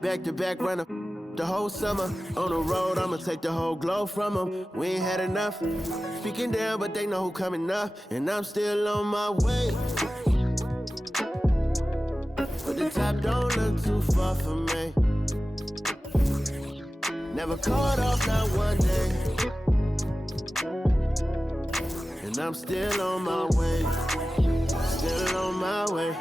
Back to back runner the whole summer. On the road, I'ma take the whole glow from them. We ain't had enough. Speaking down, but they know who coming up. And I'm still on my way. But the top don't look too far for me. Never caught off, not one day. And I'm still on my way. Still on my way.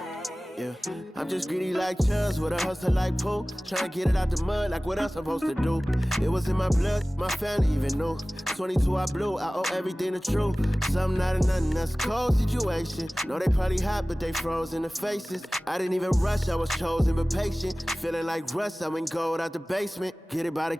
Yeah, I'm just greedy like Chubbs with a hustle like Pooh. Trying to get it out the mud like what I'm supposed to do. It was in my blood, my family even knew. 22 I blew, I owe everything to true. Something out of nothing, that's a cold situation. Know they probably hot, but they froze in the faces. I didn't even rush, I was chosen but patient. Feeling like rust, I went gold out the basement. Get it by the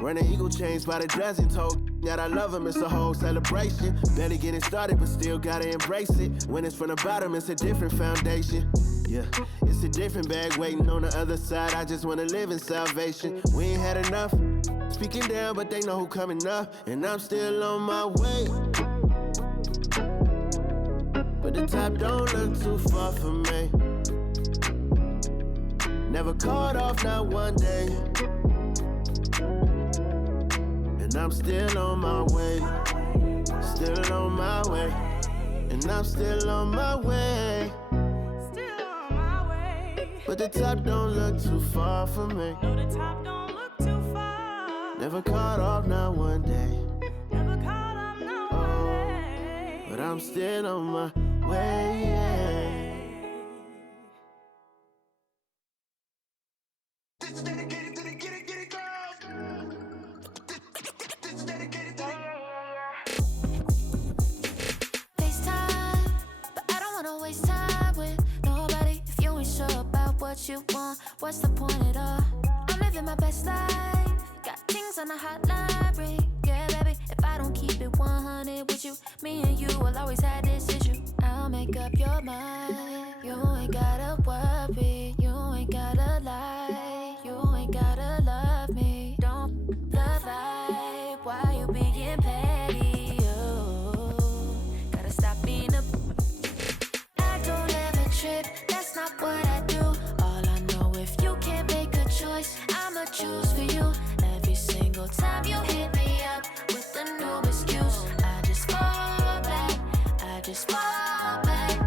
running eagle chains by the dozen. Told that I love him, it's a whole celebration. Barely getting started, but still gotta embrace it. When it's from the bottom, it's a different foundation. Yeah, it's a different bag waiting on the other side. I just wanna live in salvation. We ain't had enough. Speaking down, but they know who coming up. And I'm still on my way. But the top don't look too far for me. Never caught off, not one day. And I'm still on my way. Still on my way. And I'm still on my way. But the top don't look too far for me. No, the top don't look too far. Never caught off, not one day. Never caught off, not one day. But I'm still on my way, yeah. This is dedicated to the get it girls. This is dedicated to the FaceTime, but I don't wanna waste time with nobody if you ain't sure about what you want. What's the point at all? I'm living my best life. Got things on the hotline ring. Yeah, baby, if I don't keep it 100 with you, me and you will always have this issue. I'll make up your mind. You ain't gotta worry. You ain't gotta lie. You ain't gotta love me. Don't the vibe. Why you being petty? You gotta stop being a. I don't ever trip. That's not what I do. All I know, if you can't make a choice, I'ma choose for you. Every single time you hit me up with a new excuse, I just fall back. I just fall back.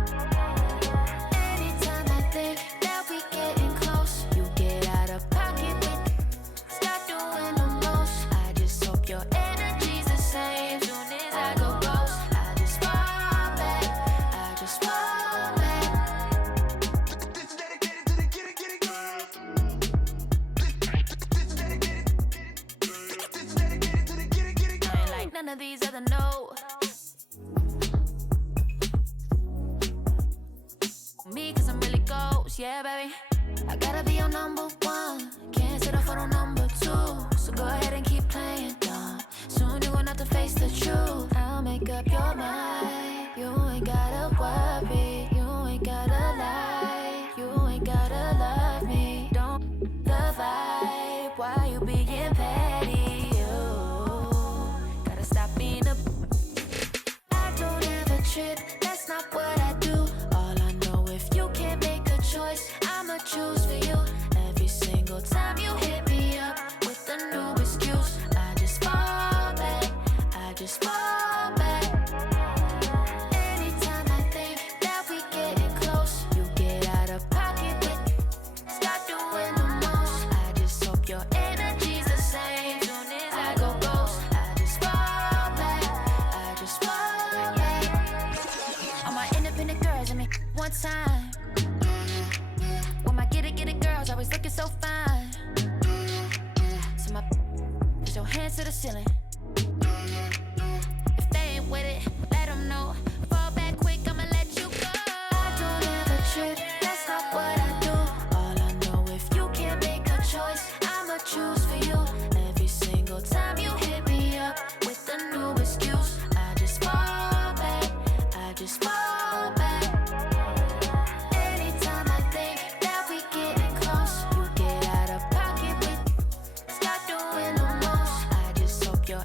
Anytime I think that we getting close, you get out of pocket with. Start doing the most. I just hope your energy's the same. Soon as I go ghost, I just fall back. I just fall back. This is dedicated to the get it girls. This is dedicated to the get it girls. I ain't like none of these other no. Me, cause I'm really ghost, yeah, baby. I gotta be your number one. Can't settle for no number two. So go ahead and keep playing dumb. Soon you gonna have to face the truth. I'll make up your mind. You ain't gotta worry. You ain't gotta lie. You ain't gotta love me. Don't the vibe. Why you being petty? You gotta stop being a. I don't ever trip. That's not what I do. All I know, if you can't make a choice, I'ma choose for you. Every single time you hit me up with a new excuse, I just fall back. I just fall back. Anytime I think that we getting close, you get out of pocket with. Start doing the most. I just hope your energy's the same. Soon as I go ghost, I just fall back. I just fall back. All my independent girls, I mean, one time. When my get it girls always looking so fine. So my put your hands to the ceiling. If they ain't with it, let them know. Fall back quick, I'ma let you go. I don't ever trip, that's not what I do. All I know, if you can't make a choice, I'ma choose for you. Every single time you hit me up with a new excuse, I just fall back. I just fall back. Anytime I think that we getting close, you get out of pocket with. Start doing the most. I just hope your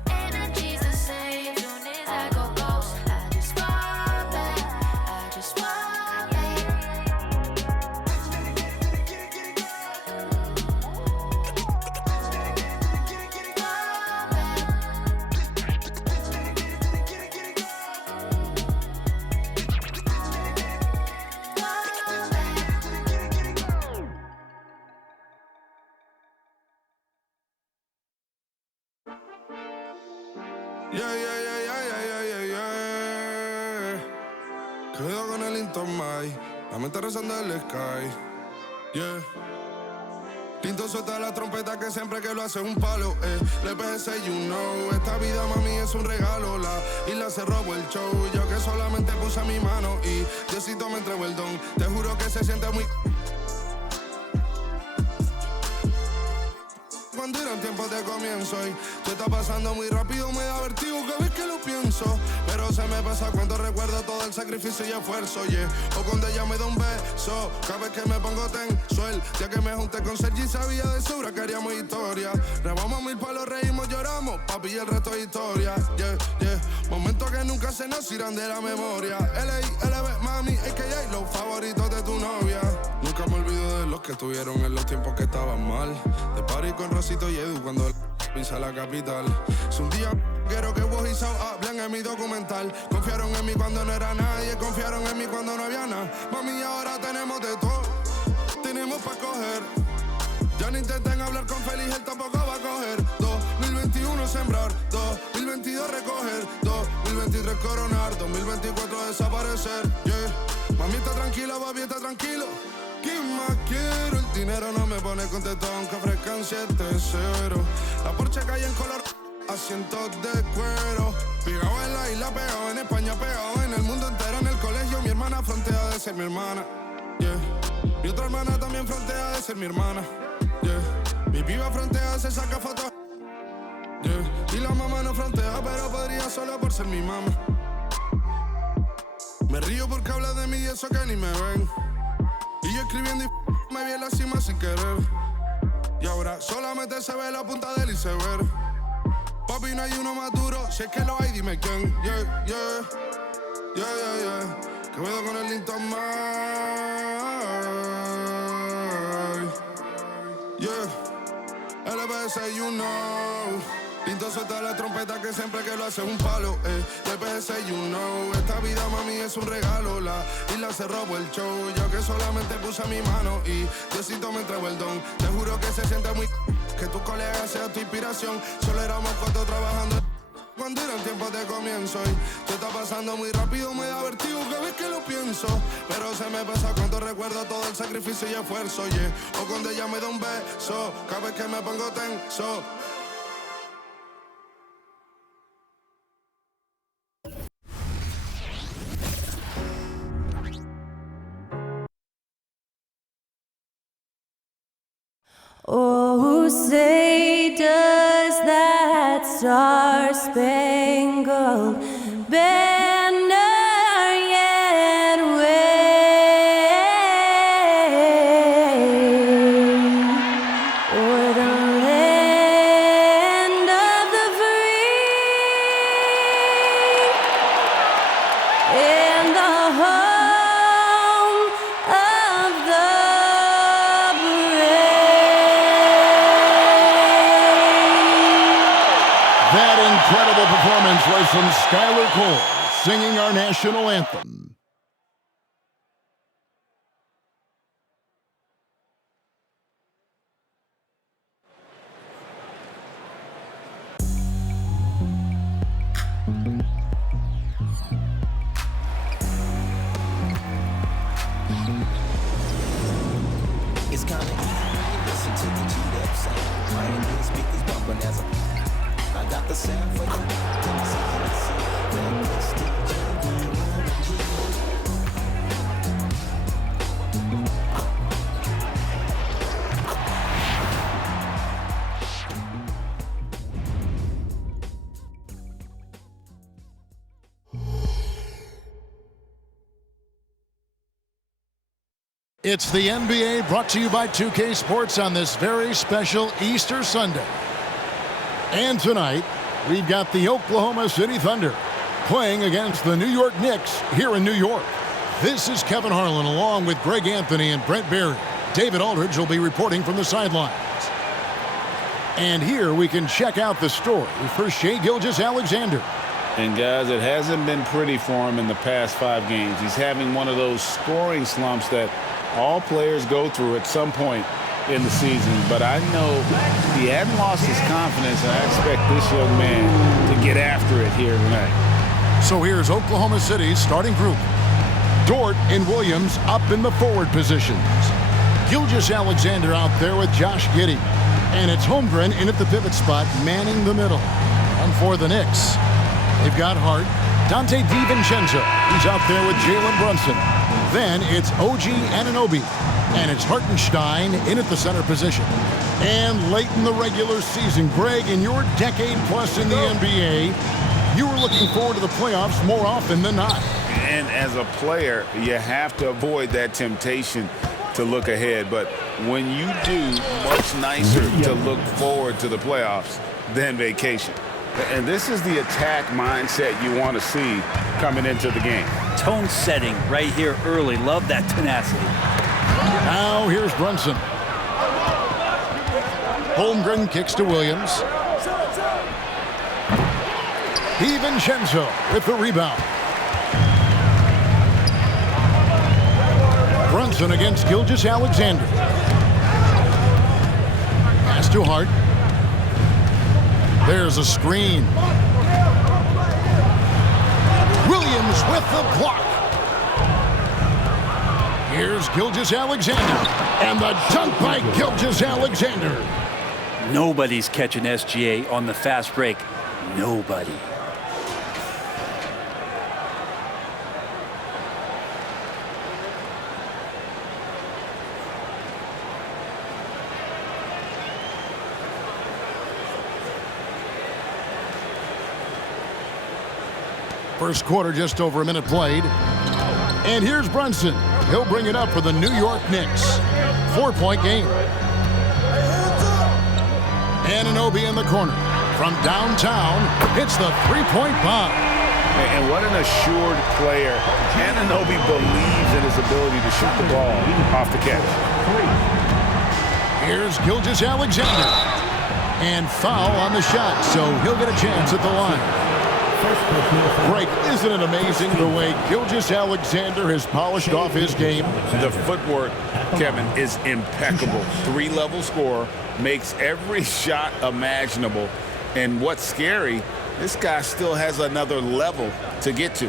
Yeah, yeah, yeah, yeah, yeah, yeah, yeah, yeah. Quedo con el Intomai, la mente rezando el sky. Yeah. Tinto suelta la trompeta que siempre que lo hace es un palo, Le PS, you know, esta vida mami es un regalo. La isla se robó el show, yo que solamente puse mi mano y Diosito me entregó el don. Te juro que se siente muy... Cuando eran tiempos de comienzo y tú estás pasando muy rápido, me da vertigo cada vez que lo pienso. Pero se me pasa cuando recuerdo todo el sacrificio y esfuerzo, yeah. O cuando ella me da un beso, cada vez que me pongo tenso. El día que me junté con Sergi sabía de sobra que haríamos historia. Grabamos 1000 palos, reímos, lloramos, papi, y el resto es historia, yeah, yeah. Momentos que nunca se nos irán de la memoria. LB, mami, a.k.a. los favoritos de tu novia. Nunca me olvido de los que estuvieron en los tiempos que estaban mal. De party con Rosito y Edu cuando pisa la capital. Es un día quiero que vos y Sao hablen en mi documental. Confiaron en mí cuando no era nadie, confiaron en mí cuando no había nada. Mami, ahora tenemos de todo, tenemos pa' coger. Ya no intenten hablar con Feliz, él tampoco va a coger. 2021 sembrar, 2022 recoger, 2023 coronar, 2024 desaparecer, yeah. Mami está tranquila, papi está tranquilo. ¿Qué más quiero? El dinero no me pone contento aunque ofrezcan 7-0. La Porsche cae en color, asientos de cuero. Pegado en la isla, pegado en España, pegado en el mundo entero. En el colegio mi hermana frontea de ser mi hermana, yeah. Mi otra hermana también frontea de ser mi hermana, yeah. Mi piba frontea, se saca fotos, yeah. Y la mamá no frontea, pero podría solo por ser mi mamá. Me río porque habla de mí y eso que ni me ven. Y yo escribiendo y me vi en la cima sin querer. Y ahora solamente se ve la punta del iceberg. Papi, no hay uno más duro, si es que lo hay, dime quién. Yeah, yeah, yeah, yeah, yeah. Que veo con el Linton May. Yeah, LBS, you know. Tinto suelta la trompeta que siempre que lo hace es un palo, LBS, you know. Esta vida, mami, es un regalo. La isla se robó el show, yo que solamente puse mi mano y Diosito me entregó el don. Te juro que se siente muy... que tu colega sea tu inspiración. Solo éramos 4 trabajando cuando eran tiempos de comienzo y tú estás pasando muy rápido, me da vertigo cada vez que lo pienso. Pero se me pasa cuando recuerdo todo el sacrificio y esfuerzo, yeah. O cuando ella me da un beso, cada vez que me pongo tenso. Oh, say does that star-spangled banner yet wave o'er the land of the free and the home of the That incredible performance was from Skylar Cole, singing our national anthem. It's kinda easy when you listen to the G-Dub sound. Brand new speakers bumping as I got the sound for you. It's the NBA brought to you by 2K Sports on this very special Easter Sunday. And tonight, we've got the Oklahoma City Thunder playing against the New York Knicks here in New York. This is Kevin Harlan along with Greg Anthony and Brent Berry. David Aldridge will be reporting from the sidelines. And here we can check out the story for Shai Gilgeous-Alexander. And guys, it hasn't been pretty for him in the past 5 games. He's having one of those scoring slumps that all players go through at some point. in the season, but I know he hadn't lost his confidence, and I expect this young man to get after it here tonight. So here's Oklahoma City's starting group. Dort and Williams up in the forward positions. Gilgeous-Alexander out there with Josh Giddey. And it's Holmgren in at the pivot spot, manning the middle. And for the Knicks, they've got Hart, Dante DiVincenzo. He's out there with Jalen Brunson. Then it's OG Anunoby. And it's Hartenstein in at the center position. And late in the regular season, Greg, in your decade plus in the NBA, you were looking forward to the playoffs more often than not. And as a player, you have to avoid that temptation to look ahead. But when you do, much nicer to look forward to the playoffs than vacation. And this is the attack mindset you want to see coming into the game. Tone setting right here early. Love that tenacity. Now here's Brunson. Holmgren kicks to Williams. DiVincenzo with the rebound. Brunson against Gilgeous-Alexander. Pass to Hart. There's a screen. Williams with the block. Here's Gilgeous-Alexander. And the dunk by Gilgeous-Alexander. Nobody's catching SGA on the fast break. Nobody. First quarter, just over a minute played. And here's Brunson. He'll bring it up for the New York Knicks. 4-point game. Anunoby in the corner. From downtown, hits the three-point bomb. And what an assured player. Anunoby believes in his ability to shoot the ball off the catch. Here's Gilgeous-Alexander. And foul on the shot, so he'll get a chance at the line. Greg, isn't it amazing the way Gilgeous-Alexander has polished off his game? The footwork, Kevin, is impeccable. Three-level scorer, makes every shot imaginable. And what's scary, this guy still has another level to get to.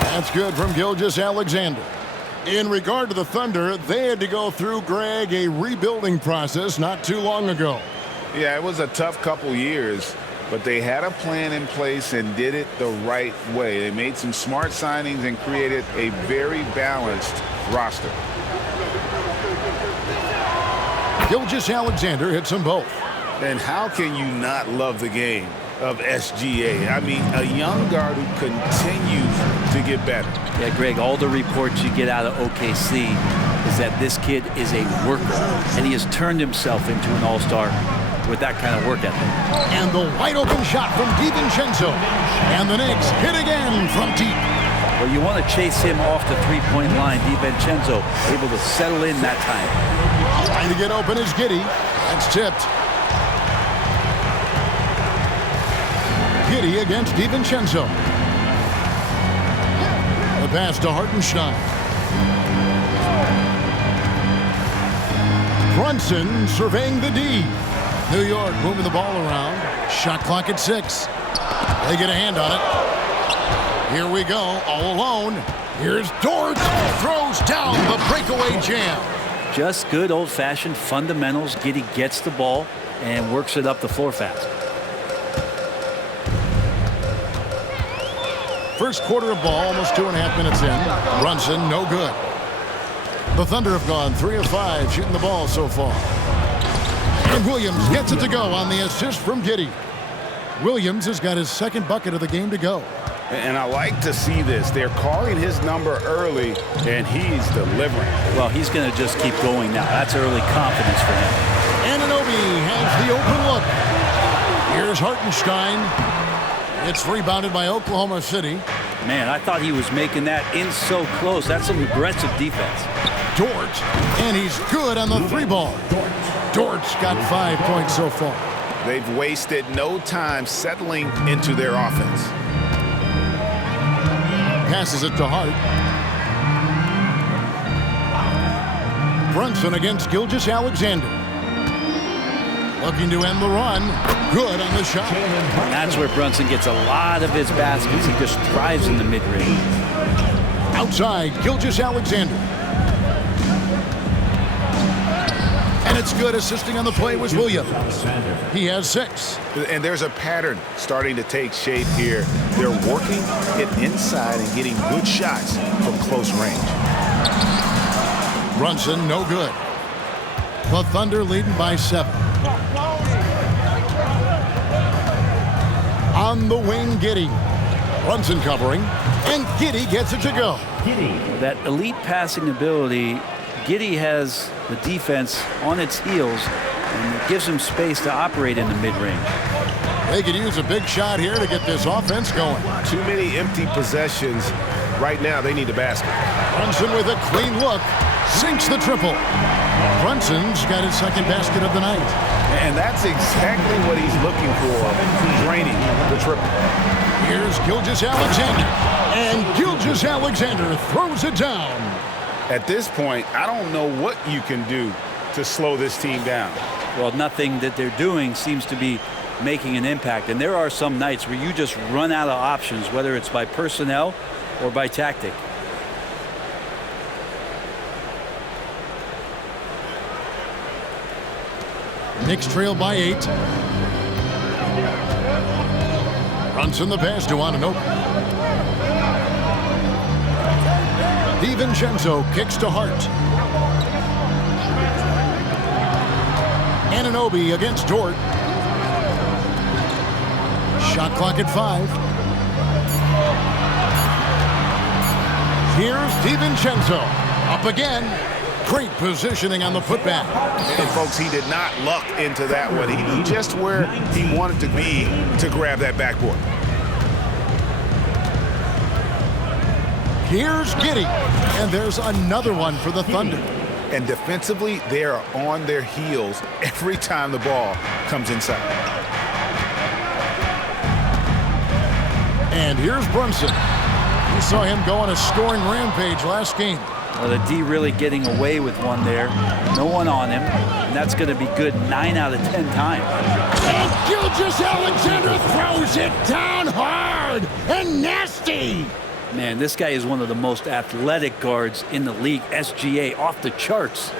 That's good from Gilgeous-Alexander. In regard to the Thunder, they had to go through, Greg, a rebuilding process not too long ago. Yeah, it was a tough couple years, but they had a plan in place and did it the right way. They made some smart signings and created a very balanced roster. Gilgeous-Alexander hits them both. And how can you not love the game of SGA? I mean, a young guard who continues to get better. Yeah, Greg, all the reports you get out of OKC is that this kid is a worker, and he has turned himself into an all-star with that kind of work ethic. And the wide-open shot from DiVincenzo. And the Knicks hit again from deep. Well, you want to chase him off the three-point line. DiVincenzo able to settle in that time. Trying to get open is Giddey. That's tipped. Giddey against DiVincenzo. The pass to Hartenstein. Brunson surveying the D. New York moving the ball around. Shot clock at 6. They get a hand on it. Here we go, all alone. Here's Dort. Throws down the breakaway jam. Just good old-fashioned fundamentals. Giddey gets the ball and works it up the floor fast. First quarter of ball, almost 2.5 minutes in. Brunson, no good. The Thunder have gone 3 of 5 shooting the ball so far. And Williams gets it to go on the assist from Giddey. Williams has got his second bucket of the game to go. And I like to see this. They're calling his number early, and he's delivering. Well, he's going to just keep going now. That's early confidence for him. Anunoby has the open look. Here's Hartenstein. It's rebounded by Oklahoma City. Man, I thought he was making that in so close. That's some aggressive defense. Dort, and he's good on the 3 ball. Dort's got 5 points so far. They've wasted no time settling into their offense. Passes it to Hart. Brunson against Gilgeous-Alexander. Looking to end the run. Good on the shot. And that's where Brunson gets a lot of his baskets. He just thrives in the mid-range. Outside, Gilgeous-Alexander. And it's good. Assisting on the play was Williams. He has 6. And there's a pattern starting to take shape here. They're working it inside and getting good shots from close range. Brunson, no good. The Thunder leading by 7. On the wing, Giddey. Brunson covering, and Giddey gets it to go. That elite passing ability, Giddey has the defense on its heels, and it gives him space to operate in the mid-range. They could use a big shot here to get this offense going. Too many empty possessions. Right now, they need a basket. Brunson with a clean look. Sinks the triple. Brunson's got his second basket of the night. And that's exactly what he's looking for, draining the triple. Here's Gilgeous-Alexander. And Gilgeous-Alexander throws it down. At this point, I don't know what you can do to slow this team down. Well, nothing that they're doing seems to be making an impact. And there are some nights where you just run out of options, whether it's by personnel or by tactic. Knicks trail by 8. Brunson the pass to Anunoby. DiVincenzo kicks to Hart. Anunoby against Dort. Shot clock at 5. Here's DiVincenzo. Up again. Great positioning on the putback. And folks, he did not luck into that one. He knew just where he wanted to be to grab that backboard. Here's Giddey. And there's another one for the Thunder. And defensively, they are on their heels every time the ball comes inside. And here's Brunson. We saw him go on a scoring rampage last game. Well, the D really getting away with one there. No one on him. And that's going to be good 9 out of 10 times. And Gilgeous-Alexander throws it down hard and nasty. Man, this guy is one of the most athletic guards in the league. SGA off the charts.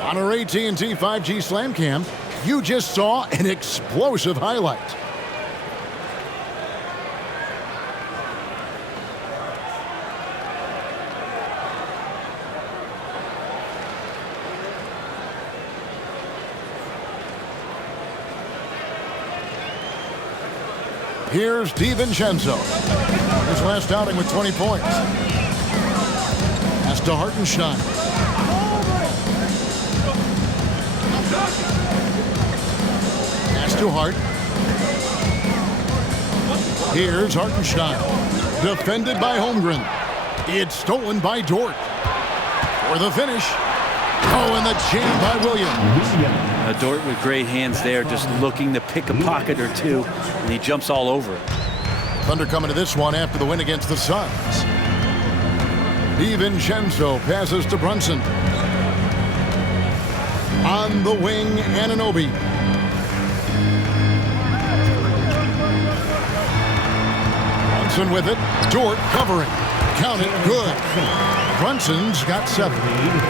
On our AT&T 5G Slam Cam, you just saw an explosive highlight. Here's DiVincenzo. His last outing with 20 points. Pass to Hartenstein. Pass to Hart. Here's Hartenstein. Defended by Holmgren. It's stolen by Dort. For the finish. Oh, and the jam by Williams. Dort with great hands there, just looking to pick a pocket or two, and he jumps all over it. Thunder coming to this one after the win against the Suns. DiVincenzo passes to Brunson. On the wing, Anunoby. Brunson with it. Dort covering. Count it. Good. Brunson's got 7.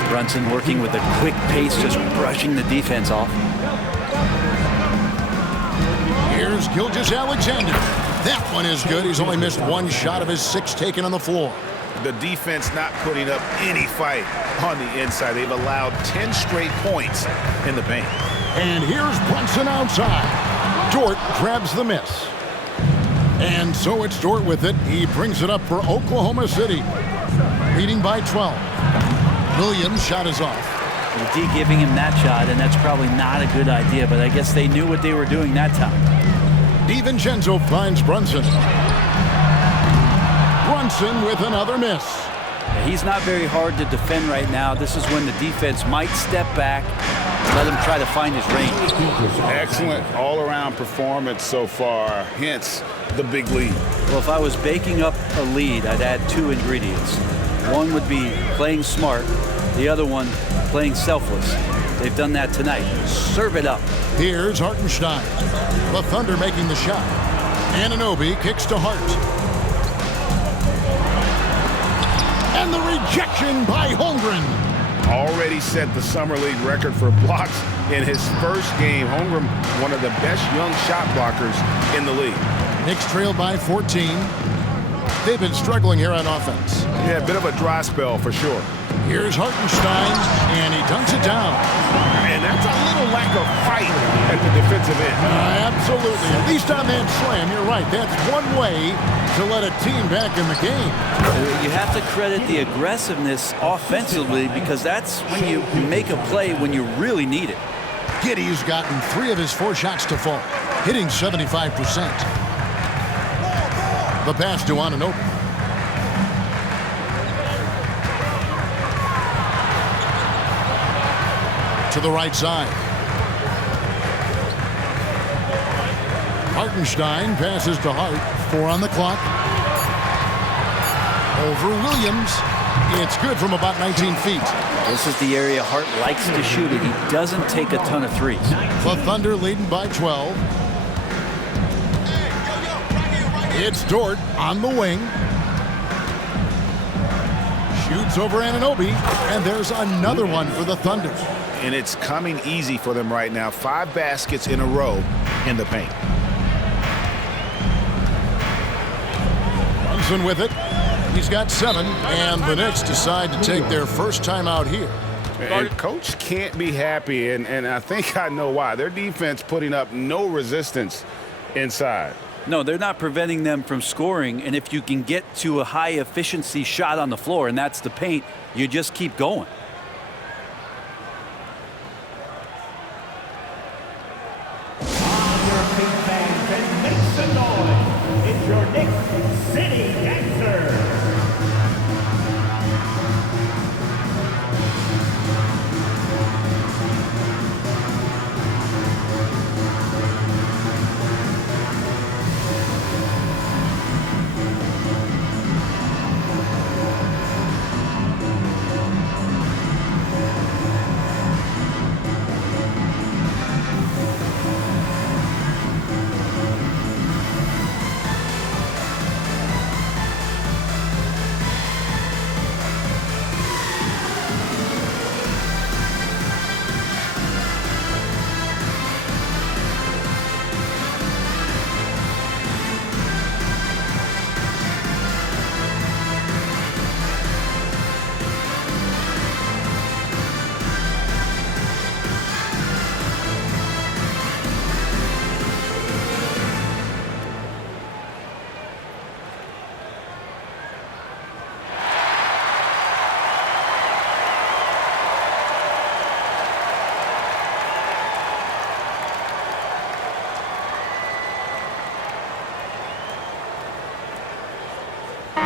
Brunson working with a quick pace, just brushing the defense off. Here's Gilgeous-Alexander. That one is good. He's only missed 1 shot of his 6 taken on the floor. The defense not putting up any fight on the inside. They've allowed 10 straight points in the paint. And here's Brunson outside. Dort grabs the miss. And so it's Dort with it. He brings it up for Oklahoma City. Leading by 12. Williams' shot is off. The D giving him that shot, and that's probably not a good idea, but I guess they knew what they were doing that time. DiVincenzo finds Brunson. Brunson with another miss. He's not very hard to defend right now. This is when the defense might step back, Let him try to find his range. Excellent all-around performance so far, hence the big lead. Well, if I was baking up a lead, I'd add 2 ingredients. One would be playing smart, the other one playing selfless. They've done that tonight. Serve it up. Here's Hartenstein. The Thunder making the shot. Anunoby kicks to Hart. And the rejection by Holmgren. Already set the Summer League record for blocks in his first game. Holmgren, one of the best young shot blockers in the league. Knicks trailed by 14. They've been struggling here on offense. Yeah, a bit of a dry spell for sure. Here's Hartenstein, and he dunks it down. And that's a little lack of fight at the defensive end. Absolutely. At least on that slam, you're right. That's one way to let a team back in the game. You have to credit the aggressiveness offensively, because that's when you make a play when you really need it. Giddey's gotten 3 of his 4 shots to fall, hitting 75%. The pass to Anunoby. To the right side. Hartenstein passes to Hart. 4 on the clock. Over Williams. It's good from about 19 feet. This is the area Hart likes to shoot it. He doesn't take a ton of threes. The Thunder leading by 12. It's Dort on the wing. Shoots over Anunoby, and there's another one for the Thunder. And it's coming easy for them right now. 5 baskets in a row in the paint. Brunson with it. He's got 7, and the Knicks decide to take their first time out here. And coach can't be happy, and I think I know why. Their defense putting up no resistance inside. No, they're not preventing them from scoring, and if you can get to a high-efficiency shot on the floor, and that's the paint, you just keep going. It's your Knicks City Dancer.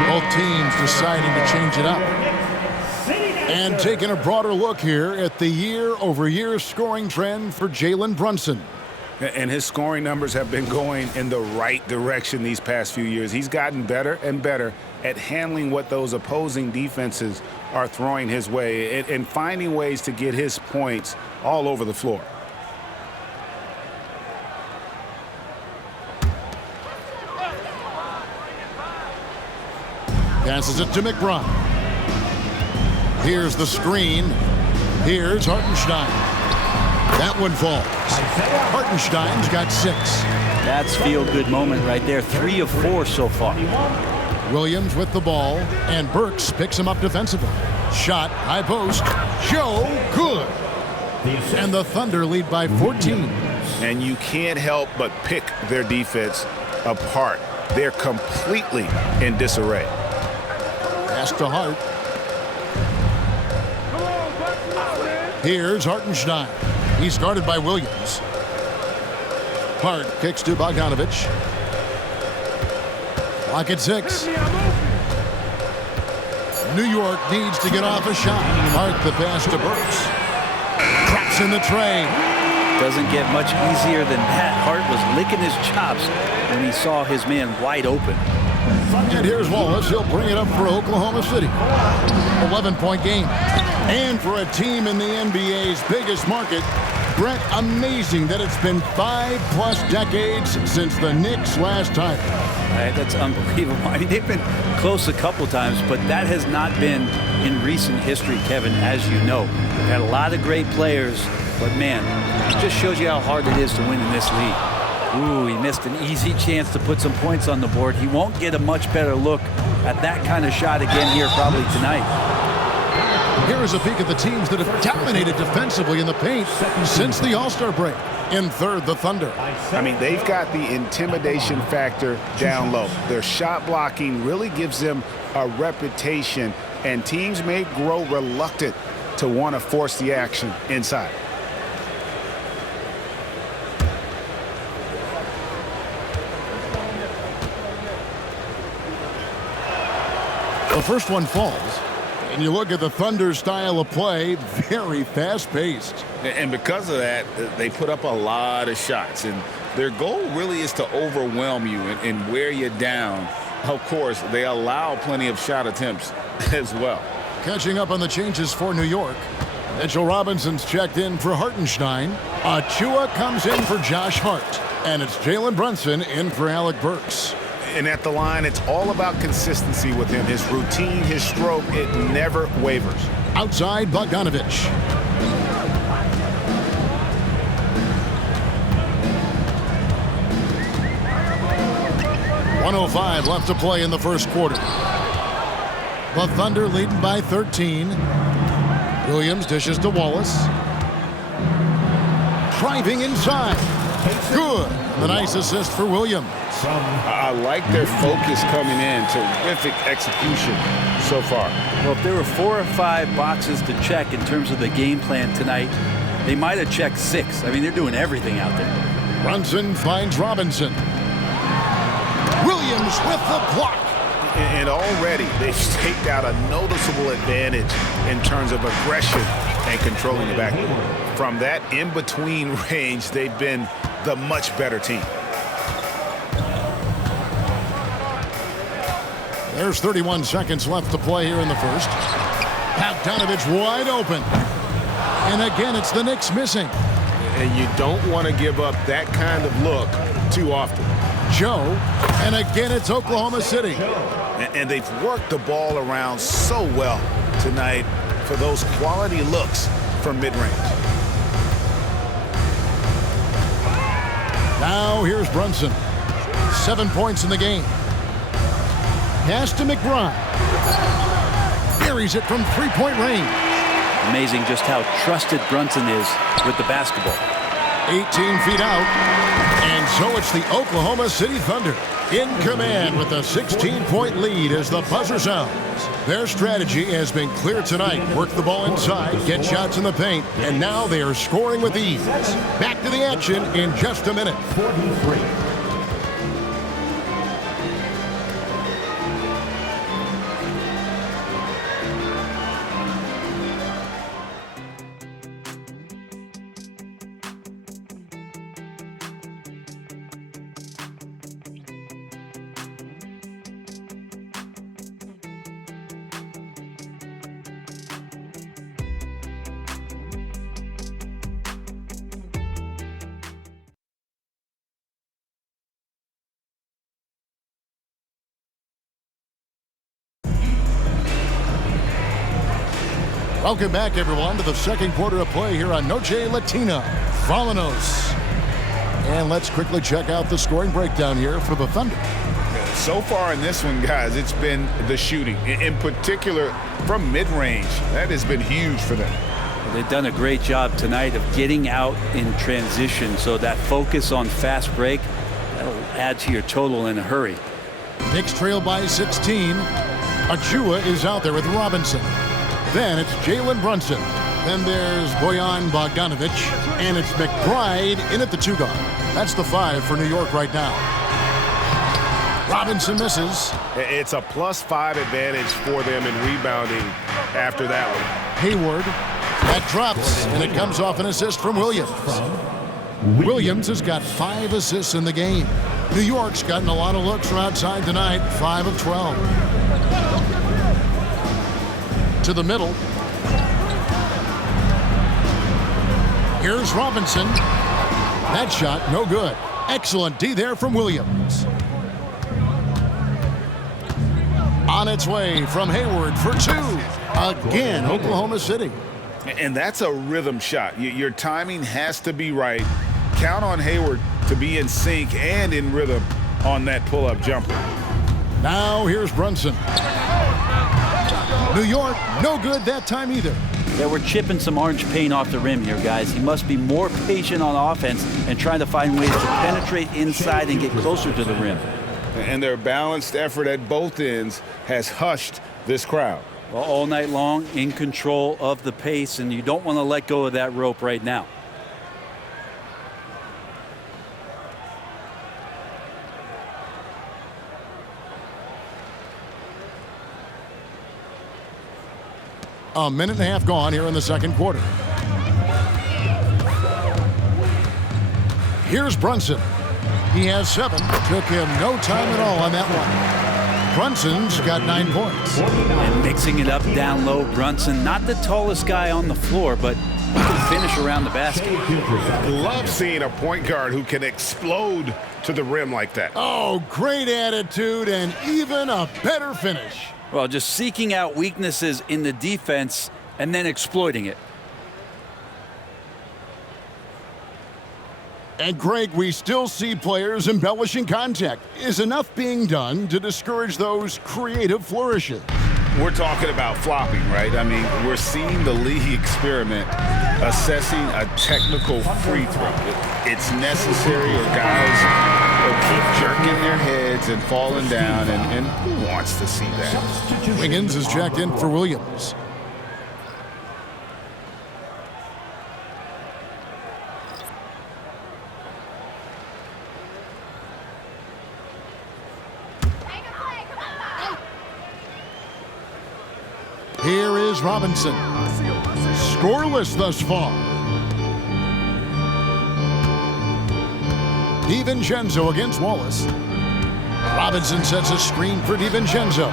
Both teams deciding to change it up. And taking a broader look here at the year-over-year scoring trend for Jalen Brunson. And his scoring numbers have been going in the right direction these past few years. He's gotten better and better at handling what those opposing defenses are throwing his way and finding ways to get his points all over the floor. Passes it to McBride. Here's the screen. Here's Hartenstein. That one falls. Hartenstein's got 6. That's feel-good moment right there. 3 of 4 so far. Williams with the ball, and Burks picks him up defensively. Shot, high post. Joe, good. And the Thunder lead by 14. And you can't help but pick their defense apart. They're completely in disarray. Pass to Hart. Here's Hartenstein. He's guarded by Williams. Hart kicks to Bogdanovich. Clock at 6. New York needs to get off a shot. Hart the pass to Burks. Traps in the tray. Doesn't get much easier than that. Hart was licking his chops when he saw his man wide open. And here's Wallace. He'll bring it up for Oklahoma City. 11-point game. And for a team in the NBA's biggest market, Brett, amazing that it's been 5+ decades since the Knicks last time. That's unbelievable. I mean, they've been close a couple times, but that has not been in recent history, Kevin, as you know. We've had a lot of great players, but man, it just shows you how hard it is to win in this league. Ooh, he missed an easy chance to put some points on the board. He won't get a much better look at that kind of shot again here probably tonight. Here is a peek at the teams that have dominated defensively in the paint since the All-Star break. In third, the Thunder. I mean, they've got the intimidation factor down low. Their shot blocking really gives them a reputation, and teams may grow reluctant to want to force the action inside. The first one falls. And you look at the Thunder's style of play, very fast-paced. And because of that, they put up a lot of shots. And their goal really is to overwhelm you and wear you down. Of course, they allow plenty of shot attempts as well. Catching up on the changes for New York. Mitchell Robinson's checked in for Hartenstein. Achua comes in for Josh Hart. And it's Jalen Brunson in for Alec Burks. And at the line, it's all about consistency with him. His routine, his stroke, it never wavers. Outside, Bogdanovich. .105 left to play in the first quarter. The Thunder leading by 13. Williams dishes to Wallace. Driving inside. Good. The nice assist for Williams. I like their focus coming in. Terrific execution so far. Well, if there were 4 or 5 boxes to check in terms of the game plan tonight, they might have checked 6. I mean, they're doing everything out there. Brunson finds Robinson. Williams with the block. And already they've staked out a noticeable advantage in terms of aggression and controlling the backcourt. From that in-between range, they've been the much better team. There's 31 seconds left to play here in the first. Bogdanovich wide open. And again, it's the Knicks missing. And you don't want to give up that kind of look too often. Joe, and again, it's Oklahoma City. And they've worked the ball around so well tonight for those quality looks from mid-range. Now here's Brunson. 7 points in the game. Pass to McBride. Buries it from three-point range. Amazing just how trusted Brunson is with the basketball. 18 feet out. And so it's the Oklahoma City Thunder in command with a 16-point lead as the buzzer sounds. Their strategy has been clear tonight. Work the ball inside, get shots in the paint, and now they are scoring with ease. Back to the action in just a minute. 43. Welcome back, everyone, to the second quarter of play here on Noche Latina. Vámonos. And let's quickly check out the scoring breakdown here for the Thunder. So far in this one, guys, it's been the shooting. In particular, from mid-range. That has been huge for them. Well, they've done a great job tonight of getting out in transition, so that focus on fast break, that'll add to your total in a hurry. Knicks trail by 16. Achua is out there with Robinson. Then it's Jalen Brunson. Then there's Bojan Bogdanovich. And it's McBride in at the 2 guard. That's the 5 for New York right now. Robinson misses. It's a +5 advantage for them in rebounding after that one. Hayward That drops, and it comes off an assist from Williams. Williams has got 5 assists in the game. New York's gotten a lot of looks from outside tonight, 5 of 12. To the middle. Here's Robinson. That shot, no good. Excellent D there from Williams. On its way from Hayward for 2. Again, Oklahoma City. And that's a rhythm shot. Your timing has to be right. Count on Hayward to be in sync and in rhythm on that pull-up jumper. Now here's Brunson. New York, no good that time either. Yeah, we're chipping some orange paint off the rim here, guys. He must be more patient on offense and trying to find ways to penetrate inside and get closer to the rim. And their balanced effort at both ends has hushed this crowd. Well, all night long, in control of the pace, and you don't want to let go of that rope right now. A minute and a half gone here in the second quarter. Here's Brunson. He has 7. Took him no time at all on that one. Brunson's got 9 points. And mixing it up down low, Brunson, not the tallest guy on the floor, but he can finish around the basket. Love seeing a point guard who can explode to the rim like that. Oh, great attitude and even a better finish. Well, just seeking out weaknesses in the defense and then exploiting it. And Greg, we still see players embellishing contact. Is enough being done to discourage those creative flourishes? We're talking about flopping, right? I mean, we're seeing the league experiment assessing a technical free throw. It's necessary, or guys will keep jerking their heads and falling down, and who wants to see that? Wiggins is checked in for Williams. Here is Robinson. Scoreless thus far. DiVincenzo against Wallace. Robinson sets a screen for DiVincenzo.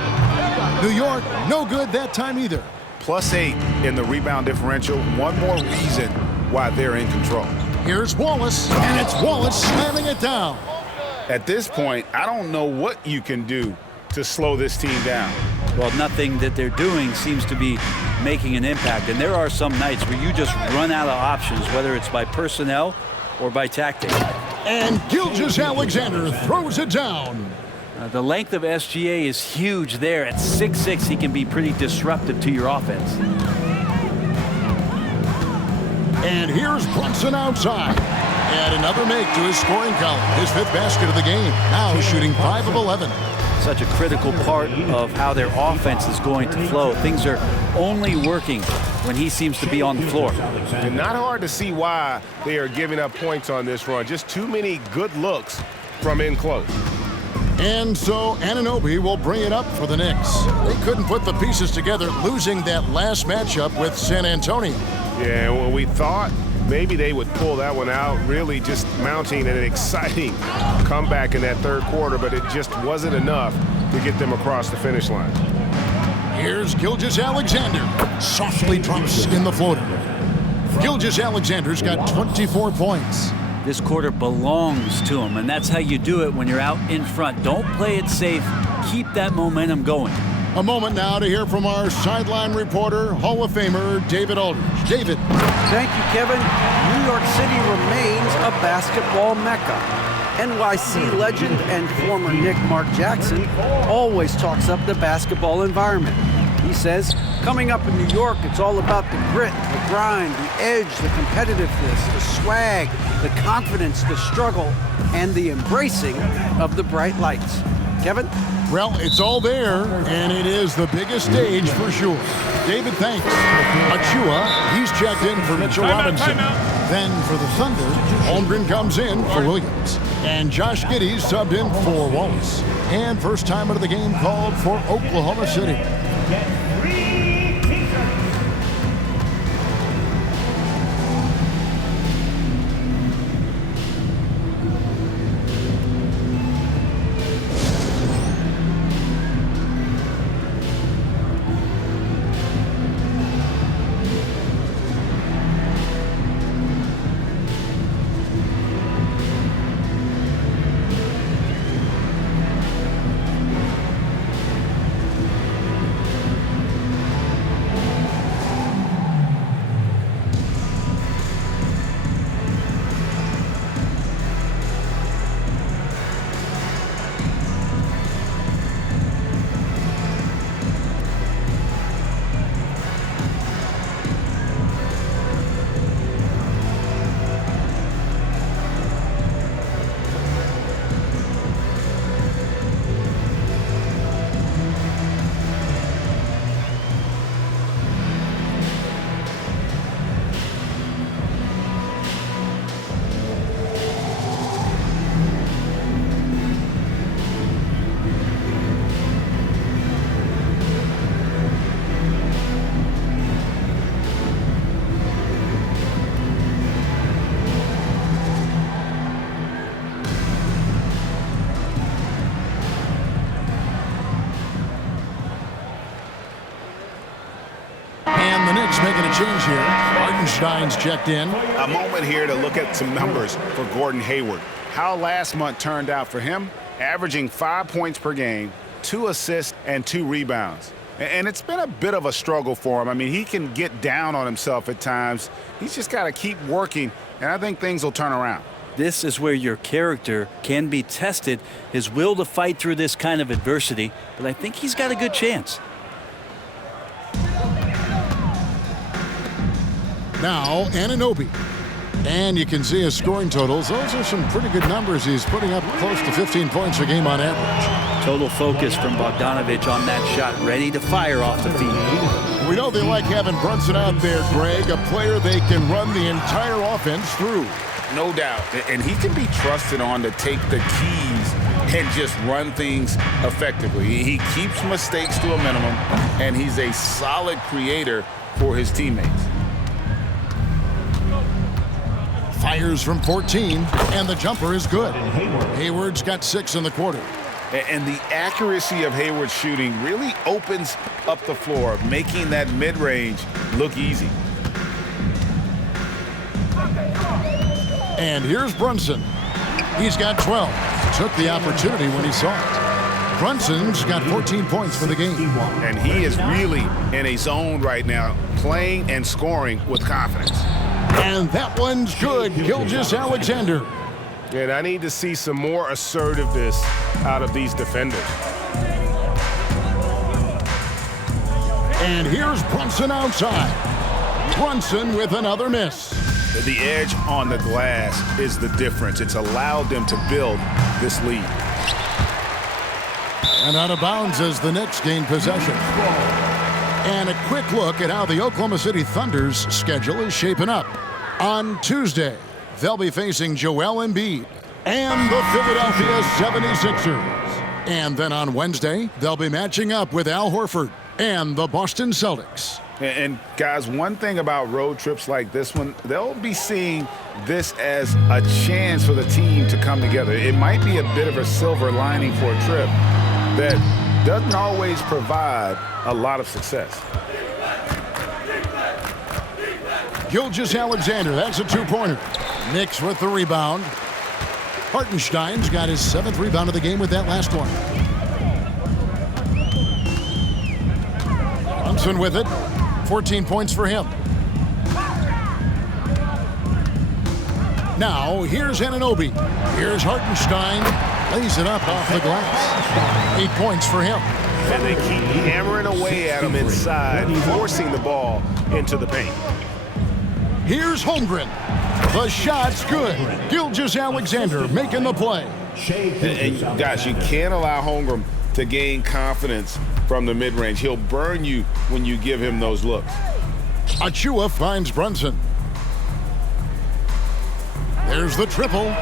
New York, no good that time either. +8 in the rebound differential. One more reason why they're in control. Here's Wallace, and it's Wallace slamming it down. At this point, I don't know what you can do to slow this team down. Well, nothing that they're doing seems to be making an impact. And there are some nights where you just run out of options, whether it's by personnel or by tactics. And Gilgeous-Alexander throws it down. The length of SGA is huge there. At 6'6", he can be pretty disruptive to your offense. And here's Brunson outside. And another make to his scoring column. His 5th basket of the game. Now shooting 5 of 11. Such a critical part of how their offense is going to flow. Things are only working when he seems to be on the floor. And not hard to see why they are giving up points on this run. Just too many good looks from in close. And so Anunoby will bring it up for the Knicks. They couldn't put the pieces together, losing that last matchup with San Antonio. Yeah, well, we thought maybe they would pull that one out, really just mounting an exciting comeback in that third quarter, but it just wasn't enough to get them across the finish line. Here's Gilgeous-Alexander. Softly drops in the floater. Gilgeous-Alexander's got 24 points. This quarter belongs to him, and that's how you do it when you're out in front. Don't play it safe. Keep that momentum going. A moment now to hear from our sideline reporter, Hall of Famer David Aldridge. David. Thank you, Kevin. New York City remains a basketball mecca. NYC legend and former Knick Mark Jackson always talks up the basketball environment. He says, coming up in New York, it's all about the grit, the grind, the edge, the competitiveness, the swag, the confidence, the struggle, and the embracing of the bright lights. Kevin? Well, it's all there, and it is the biggest stage for sure. David, thanks. Achua, he's checked in for Mitchell Robinson. Then for the Thunder, Holmgren comes in for Williams. And Josh Giddey subbed in for Wallace. And first time out of the game called for Oklahoma City. making a change here. Hartenstein's checked in. A moment here to look at some numbers for Gordon Hayward. How last month turned out for him, averaging 5 points per game, 2 assists, and 2 rebounds. And it's been a bit of a struggle for him. I mean, he can get down on himself at times. He's just got to keep working, and I think things will turn around. This is where your character can be tested, his will to fight through this kind of adversity, but I think he's got a good chance. Now, Anunoby. And you can see his scoring totals. Those are some pretty good numbers. He's putting up close to 15 points a game on average. Total focus from Bogdanovic on that shot, ready to fire off the feet. We know they like having Brunson out there, Greg, a player they can run the entire offense through. No doubt. And he can be trusted on to take the keys and just run things effectively. He keeps mistakes to a minimum, and he's a solid creator for his teammates. Fires from 14, and the jumper is good. Hayward's got 6 in the quarter. And the accuracy of Hayward's shooting really opens up the floor, making that mid-range look easy. And here's Brunson. He's got 12. Took the opportunity when he saw it. Brunson's got 14 points for the game. And he is really in a zone right now, playing and scoring with confidence. And that one's good. Gilgeous-Alexander. And I need to see some more assertiveness out of these defenders. And here's Brunson outside. Brunson with another miss. The edge on the glass is the difference. It's allowed them to build this lead. And out of bounds as the Knicks gain possession. And a quick look at how the Oklahoma City Thunder's schedule is shaping up. On Tuesday, they'll be facing Joel Embiid and the Philadelphia 76ers. And then on Wednesday, they'll be matching up with Al Horford and the Boston Celtics. And guys, one thing about road trips like this one, they'll be seeing this as a chance for the team to come together. It might be a bit of a silver lining for a trip that doesn't always provide a lot of success. Gilgeous-Alexander, that's a 2-pointer. Knicks with the rebound. Hartenstein's got his 7th rebound of the game with that last one. Brunson with it. 14 points for him. Now, here's Anunoby. Here's Hartenstein. Lays it up off the glass. 8 points for him. And they keep hammering away at him inside, forcing the ball into the paint. Here's Holmgren. The shot's good. Gilgeous-Alexander making the play. And guys, you can't allow Holmgren to gain confidence from the mid-range. He'll burn you when you give him those looks. Achua finds Brunson. There's the triple.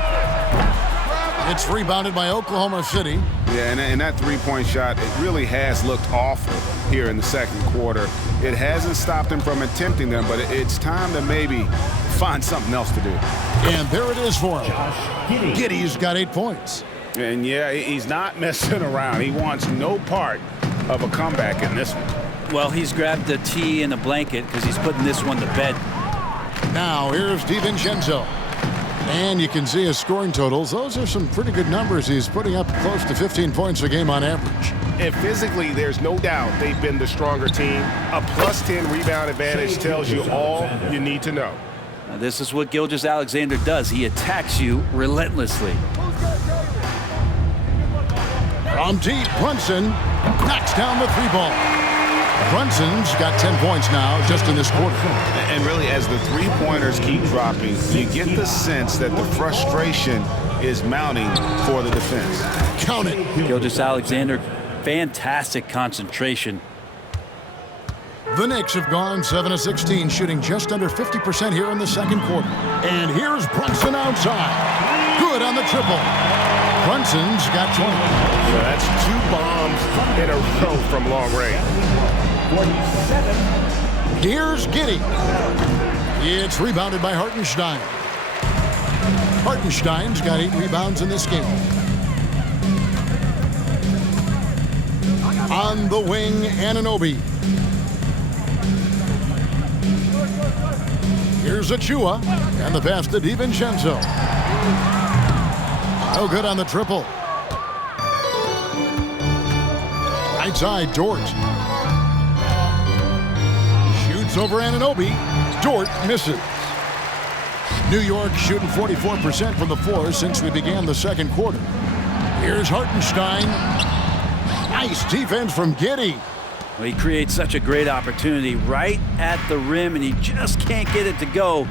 It's rebounded by Oklahoma City. Yeah, and that three-point shot, it really has looked awful here in the second quarter. It hasn't stopped him from attempting them, but it's time to maybe find something else to do. And there it is for him. Giddy's got 8 points. And yeah, he's not messing around. He wants no part of a comeback in this one. Well, he's grabbed the tee and a blanket because he's putting this one to bed. Now here's DiVincenzo. And you can see his scoring totals. Those are some pretty good numbers. He's putting up close to 15 points a game on average. And physically, there's no doubt they've been the stronger team. A +10 rebound advantage tells you all you need to know. Now, this is what Gilgeous-Alexander does. He attacks you relentlessly. From deep, Brunson knocks down the 3-ball. Brunson's got 10 points now just in this quarter. And really, as the three-pointers keep dropping, you get the sense that the frustration is mounting for the defense. Count it. Gilgeous-Alexander, fantastic concentration. The Knicks have gone 7 of 16, shooting just under 50% here in the second quarter. And here's Brunson outside. Good on the triple. Brunson's got 20. So that's 2 bombs in a row from long range. 47. Here's Giddey. It's rebounded by Hartenstein. Hartenstein's got 8 rebounds in this game. On the wing, Anunoby. Here's Achua, and the pass to DiVincenzo. No good on the triple. Right side, Dort. Shoots over Anunoby. Dort misses. New York shooting 44% from the floor since we began the second quarter. Here's Hartenstein. Nice defense from Giddey. Well, he creates such a great opportunity right at the rim, and he just can't get it to go.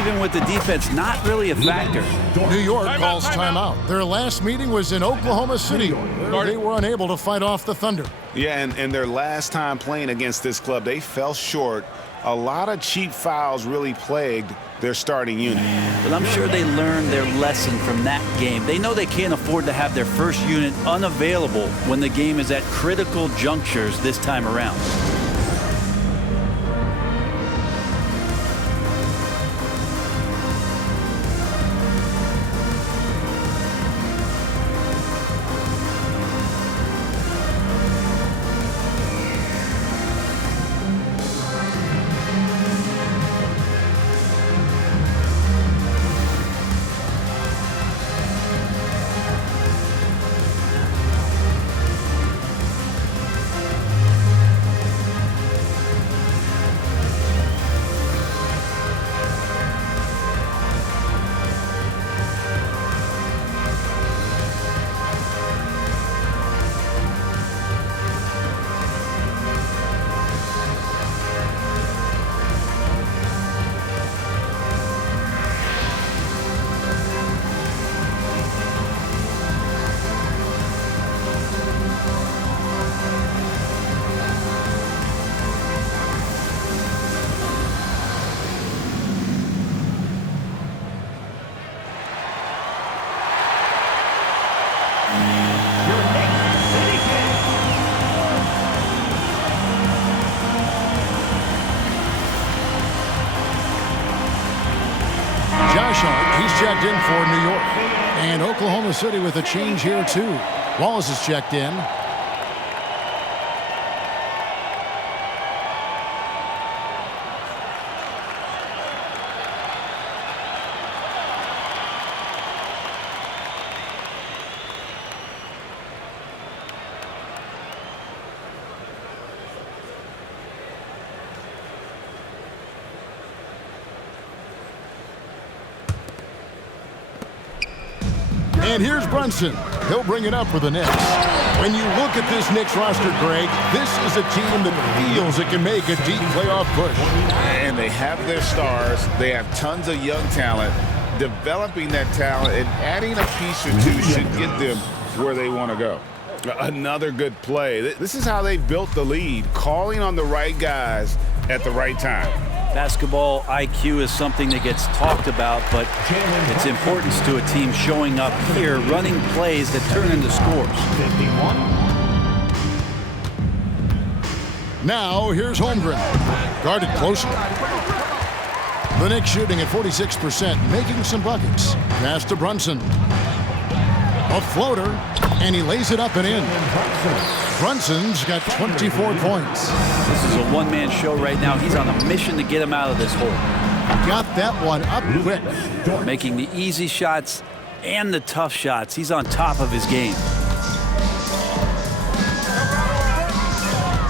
Even with the defense not really a factor. New York calls timeout. Their last meeting was in Oklahoma City, where they were unable to fight off the Thunder. Yeah, and their last time playing against this club, they fell short. A lot of cheap fouls really plagued their starting unit. But I'm sure they learned their lesson from that game. They know they can't afford to have their first unit unavailable when the game is at critical junctures this time around. He's checked in for New York. And Oklahoma City with a change here, too. Wallace is checked in. And here's Brunson. He'll bring it up for the Knicks. When you look at this Knicks roster, Greg, this is a team that feels it can make a deep playoff push. And they have their stars. They have tons of young talent. Developing that talent and adding a piece or two should get them where they want to go. Another good play. This is how they built the lead, calling on the right guys at the right time. Basketball IQ is something that gets talked about, but its importance to a team showing up here, running plays that turn into scores. Now here's Holmgren. Guarded closely. The Knicks shooting at 46%, making some buckets. Pass to Brunson. A floater, and he lays it up and in. Brunson's got 24 points. This is a one-man show right now. He's on a mission to get him out of this hole. Got that one up quick. Making the easy shots and the tough shots. He's on top of his game.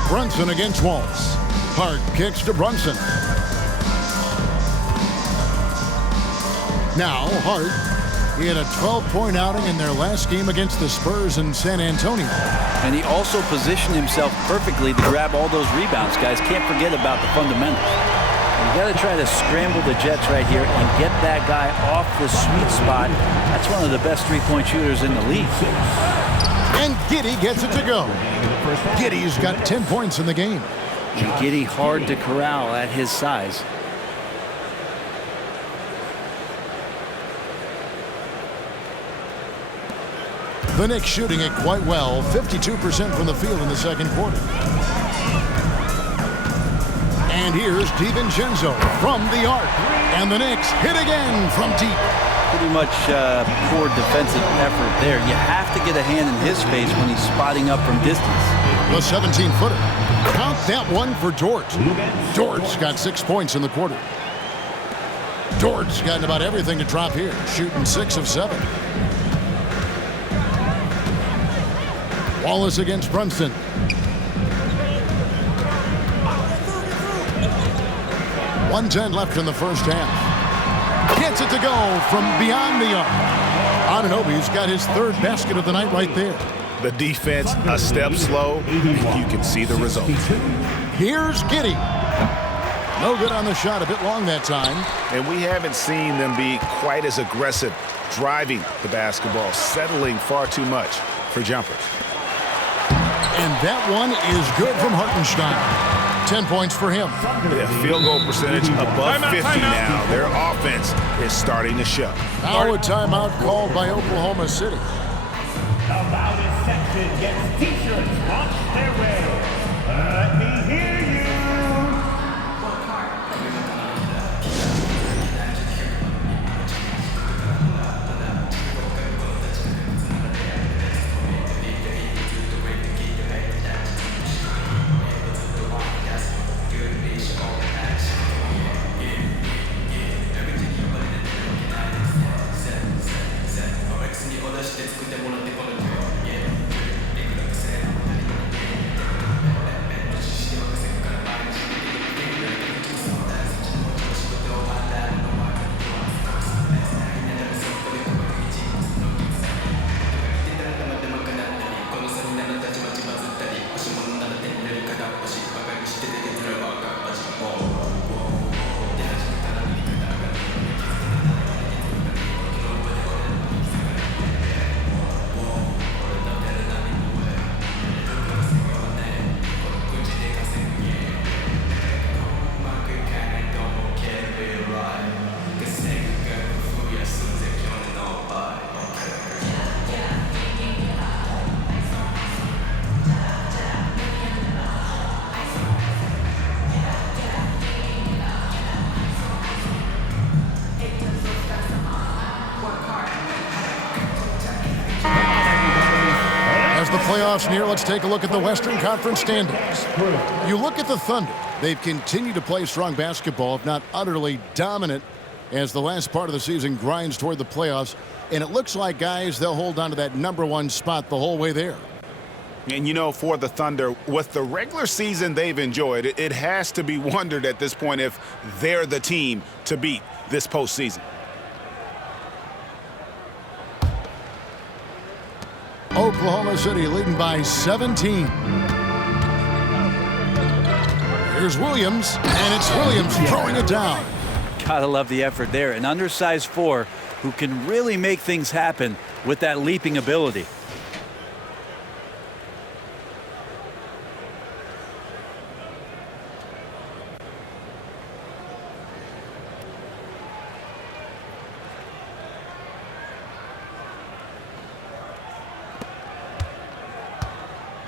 Brunson against Wallace. Hart kicks to Brunson. Now Hart. He had a 12-point outing in their last game against the Spurs in San Antonio. And he also positioned himself perfectly to grab all those rebounds, guys. Can't forget about the fundamentals. You got to try to scramble the Jets right here and get that guy off the sweet spot. That's one of the best three-point shooters in the league. And Giddey gets it to go. Giddey's got 10 points in the game. And Giddey hard to corral at his size. The Knicks shooting it quite well, 52% from the field in the second quarter. And here's DiVincenzo from the arc. And the Knicks hit again from deep. Pretty much poor defensive effort there. You have to get a hand in his face when he's spotting up from distance. The 17-footer. Count that one for Dort. Dort's got 6 points in the quarter. Dort's gotten about everything to drop here, shooting 6 of 7. Wallace against Brunson. .110 left in the first half. Gets it to go from beyond the arc. Anunoby's got his 3rd basket of the night right there. The defense a step slow, and you can see the results. Here's Giddey. No good on the shot, a bit long that time. And we haven't seen them be quite as aggressive driving the basketball, settling far too much for jumpers. And that one is good from Hartenstein. 10 points for him. Yeah, field goal percentage above 50 now. Their offense is starting to show. Now a timeout called by Oklahoma City. The loudest section gets t-shirts launched their way. Let me hear you. As the playoffs near, let's take a look at the Western Conference standings. You look at the Thunder. They've continued to play strong basketball, if not utterly dominant, as the last part of the season grinds toward the playoffs. And it looks like, guys, they'll hold on to that #1 spot the whole way there. And, you know, for the Thunder, with the regular season they've enjoyed, it has to be wondered at this point if they're the team to beat this postseason. Oklahoma City leading by 17. Here's Williams, and it's Williams throwing it down. Gotta love the effort there. An undersized 4 who can really make things happen with that leaping ability.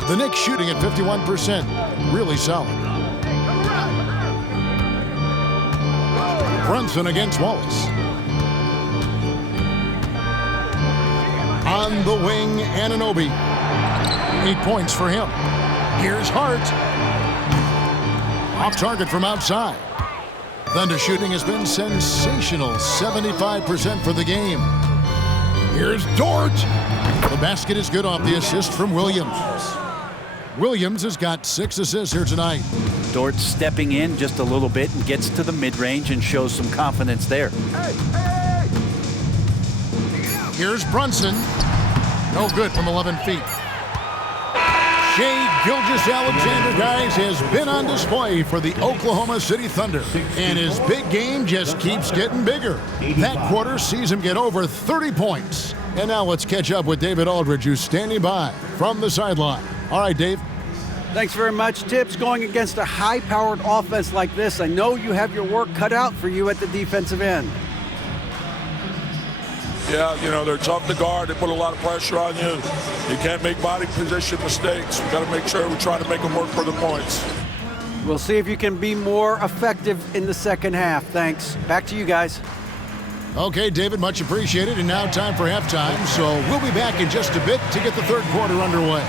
The Knicks shooting at 51%. Really solid. Brunson against Wallace. On the wing, Anunoby. 8 points for him. Here's Hart. Off target from outside. Thunder shooting has been sensational. 75% for the game. Here's Dort. The basket is good off the assist from Williams. Williams has got 6 assists here tonight. Dort stepping in just a little bit and gets to the mid-range and shows some confidence there. Here's Brunson. No good from 11 feet. Shai Gilgeous-Alexander, guys, has been on display for the Oklahoma City Thunder. And his big game just keeps getting bigger. That quarter sees him get over 30 points. And now let's catch up with David Aldridge, who's standing by from the sideline. All right, Dave. Thanks very much, Tips. Going against a high-powered offense like this, I know you have your work cut out for you at the defensive end. Yeah, you know, they're tough to guard. They put a lot of pressure on you. You can't make body position mistakes. We've got to make sure we try to make them work for the points. We'll see if you can be more effective in the second half. Thanks. Back to you guys. Okay, David, much appreciated. And now time for halftime. So we'll be back in just a bit to get the third quarter underway.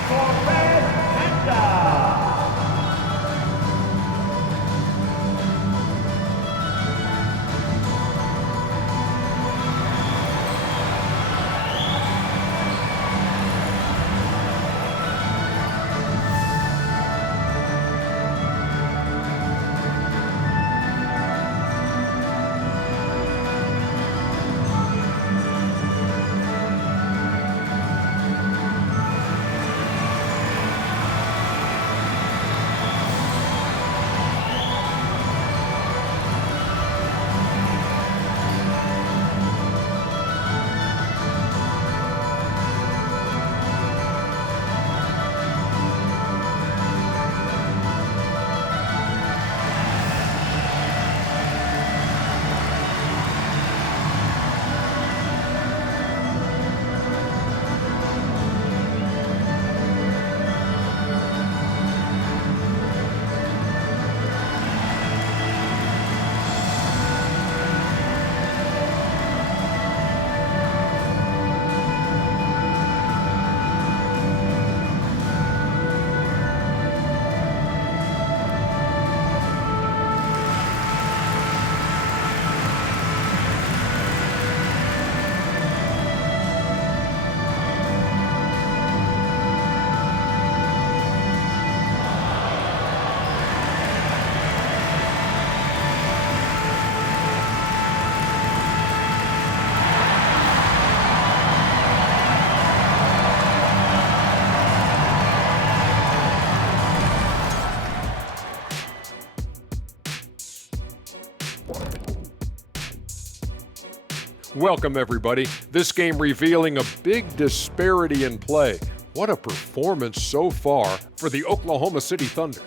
Welcome, everybody. This game revealing a big disparity in play. What a performance so far for the Oklahoma City Thunder.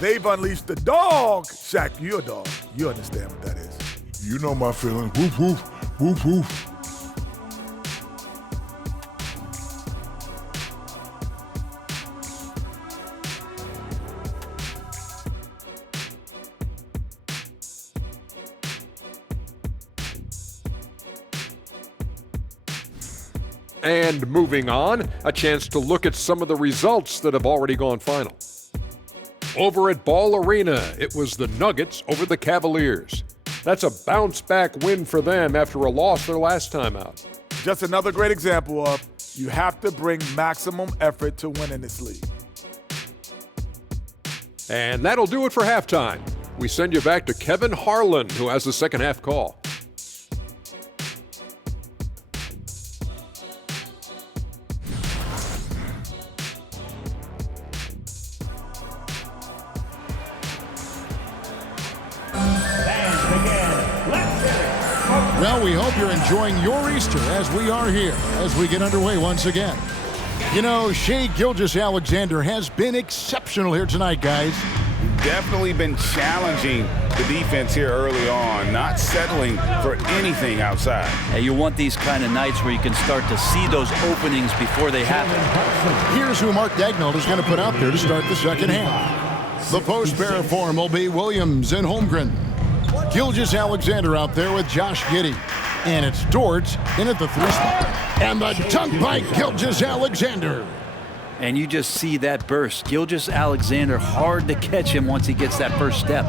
They've unleashed the dog. Shaq, you're a dog. You understand what that is. You know my feeling. Woof, woof, woof, woof. And moving on, a chance to look at some of the results that have already gone final. Over at Ball Arena, it was the Nuggets over the Cavaliers. That's a bounce-back win for them after a loss their last time out. Just another great example of you have to bring maximum effort to win in this league. And that'll do it for halftime. We send you back to Kevin Harlan, who has the second half call. Well, we hope you're enjoying your Easter as we are here, as we get underway once again. You know, Shai Gilgeous-Alexander has been exceptional here tonight, guys. Definitely been challenging the defense here early on, not settling for anything outside. Hey, you want these kind of nights where you can start to see those openings before they happen. Here's who Mark Daigneault is going to put out there to start the second half. The post pair form will be Williams and Holmgren. Gilgeous-Alexander out there with Josh Giddey. And it's Dort in at the 3 spot. And the dunk by Gilgeous-Alexander. And you just see that burst. Gilgeous-Alexander, hard to catch him once he gets that first step.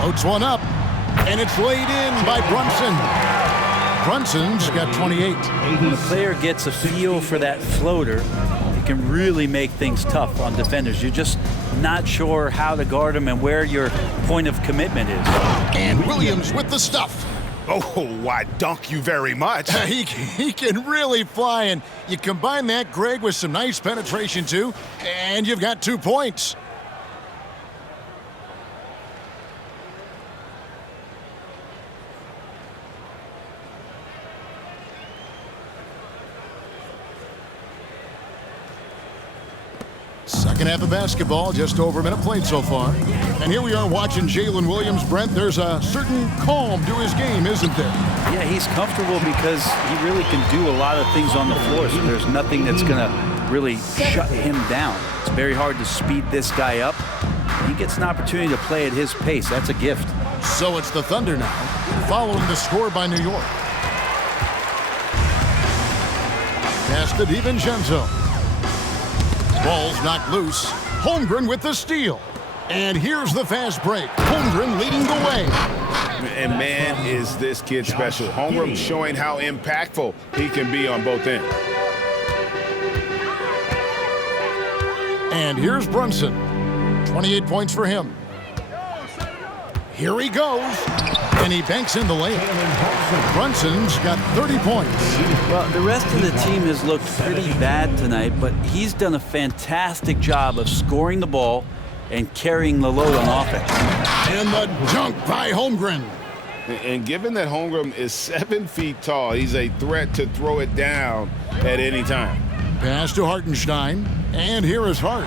Floats one up. And it's laid in by Brunson. Brunson's got 28. When a player gets a feel for that floater, it can really make things tough on defenders. You're just not sure how to guard him and where your point of commitment is. And Williams with the stuff. Oh, why, dunk you very much. He can really fly, and you combine that, Greg, with some nice penetration, too, and you've got 2 points. Second half of basketball, just over a minute played so far. And here we are watching Jalen Williams. Brent, there's a certain calm to his game, isn't there? Yeah, he's comfortable because he really can do a lot of things on the floor, so there's nothing that's going to really shut him down. It's very hard to speed this guy up. He gets an opportunity to play at his pace. That's a gift. So it's the Thunder now, following the score by New York. Pass to DiVincenzo. Ball's knocked loose. Holmgren with the steal. And here's the fast break. Holmgren leading the way. And man, is this kid special. Holmgren showing how impactful he can be on both ends. And here's Brunson. 28 points for him. Here he goes. And he banks in the layup. Brunson's got 30 points. Well, the rest of the team has looked pretty bad tonight, but he's done a fantastic job of scoring the ball and carrying the load on offense. And the dunk by Holmgren. And given that Holmgren is 7 feet tall, he's a threat to throw it down at any time. Pass to Hartenstein. And here is Hart.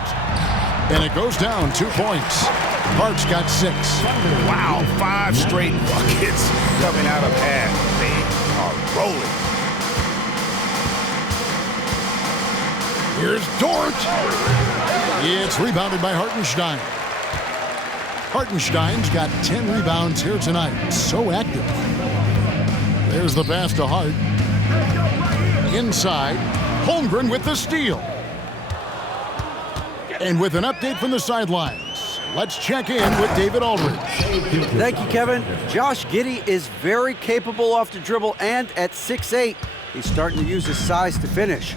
And it goes down 2 points. Hart's got 6. Wow, 5 straight buckets coming out of half. They are rolling. Here's Dort. It's rebounded by Hartenstein. Hartenstein's got 10 rebounds here tonight. So active. There's the pass to Hart. Inside, Holmgren with the steal. And with an update from the sidelines, let's check in with David Aldridge. Thank you, Kevin. Josh Giddey is very capable off the dribble, and at 6'8", he's starting to use his size to finish.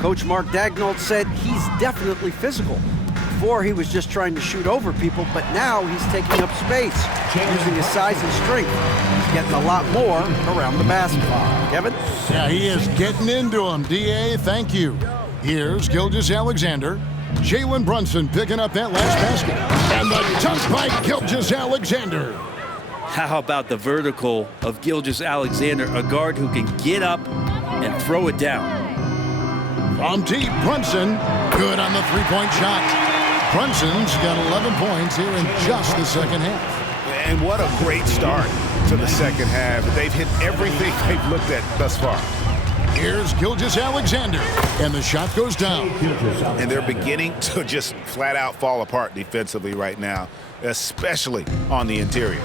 Coach Mark Daigneault said he's definitely physical. Before, he was just trying to shoot over people, but now he's taking up space, using his size and strength. He's getting a lot more around the basket. Kevin? Yeah, he is getting into him. D.A., thank you. Here's Gilgeous-Alexander. Jalen Brunson picking up that last basket. And the dunk by Gilgeous-Alexander. How about the vertical of Gilgeous-Alexander, a guard who can get up and throw it down. From deep, Brunson, good on the three-point shot. Brunson's got 11 points here in just the second half. And what a great start to the second half. They've hit everything they've looked at thus far. Here's Gilgeous-Alexander, and the shot goes down. And they're beginning to just flat out fall apart defensively right now, especially on the interior.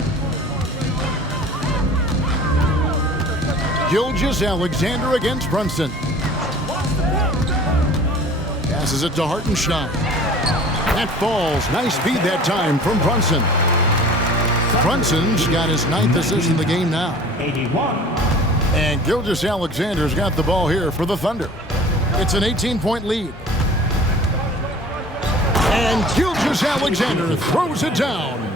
Gilgeous-Alexander against Brunson. Passes it to Hartenstein. That falls. Nice feed that time from Brunson. Brunson's got his 9th assist in the game now. 81. And Gilgeous-Alexander's got the ball here for the Thunder. It's an 18-point lead. And Gilgeous-Alexander throws it down.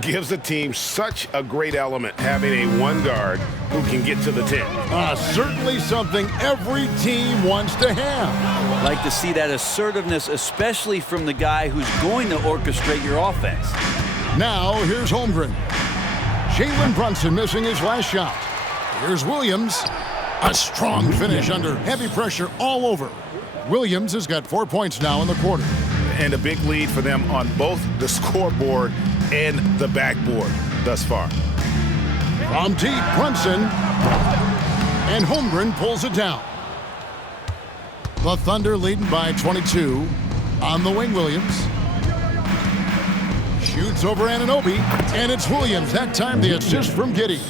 Gives the team such a great element having a one guard who can get to the 10. Certainly something every team wants to have. Like to see that assertiveness, especially from the guy who's going to orchestrate your offense. Now, here's Holmgren. Jalen Brunson missing his last shot. Here's Williams. A strong finish under heavy pressure all over. Williams has got 4 points now in the quarter. And a big lead for them on both the scoreboard and the backboard thus far. From deep, Brunson. And Holmgren pulls it down. The Thunder leading by 22. On the wing, Williams. Shoots over Anunoby, and it's Williams. That time the assist from Giddey.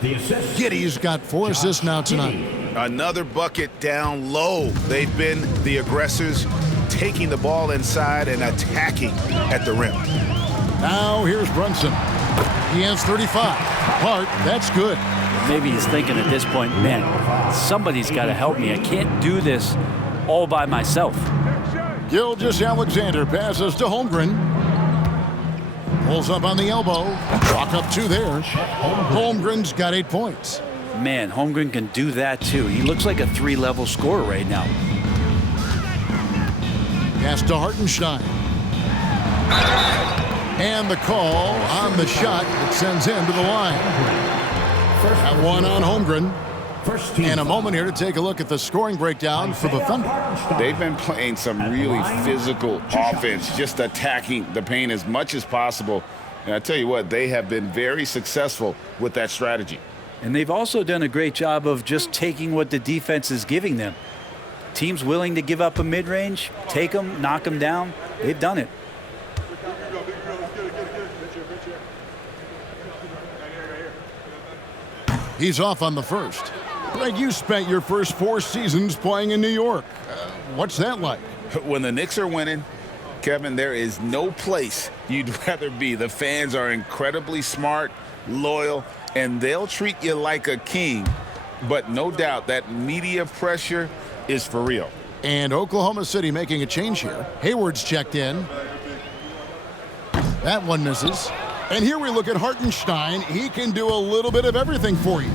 Giddey's got 4 assists now tonight. Another bucket down low. They've been the aggressors, taking the ball inside and attacking at the rim. Now here's Brunson. He has 35. Hart, that's good. Maybe he's thinking at this point, man, somebody's got to help me. I can't do this all by myself. Gilgeous-Alexander passes to Holmgren. Pulls up on the elbow. Walk up 2 there. Holmgren's got 8 points. Man, Holmgren can do that too. He looks like a 3-level scorer right now. Pass to Hartenstein. And the call on the shot that sends him to the line. That one on Holmgren. And a moment here to take a look at the scoring breakdown for the Thunder. They've been playing some really physical offense, just attacking the paint as much as possible. And I tell you what, they have been very successful with that strategy. And they've also done a great job of just taking what the defense is giving them. Teams willing to give up a mid-range, take them, knock them down. They've done it. He's off on the first. Greg, you spent your first 4 seasons playing in New York. What's that like? When the Knicks are winning, Kevin, there is no place you'd rather be. The fans are incredibly smart, loyal, and they'll treat you like a king. But no doubt that media pressure is for real. And Oklahoma City making a change here. Hayward's checked in. That one misses. And here we look at Hartenstein. He can do a little bit of everything for you.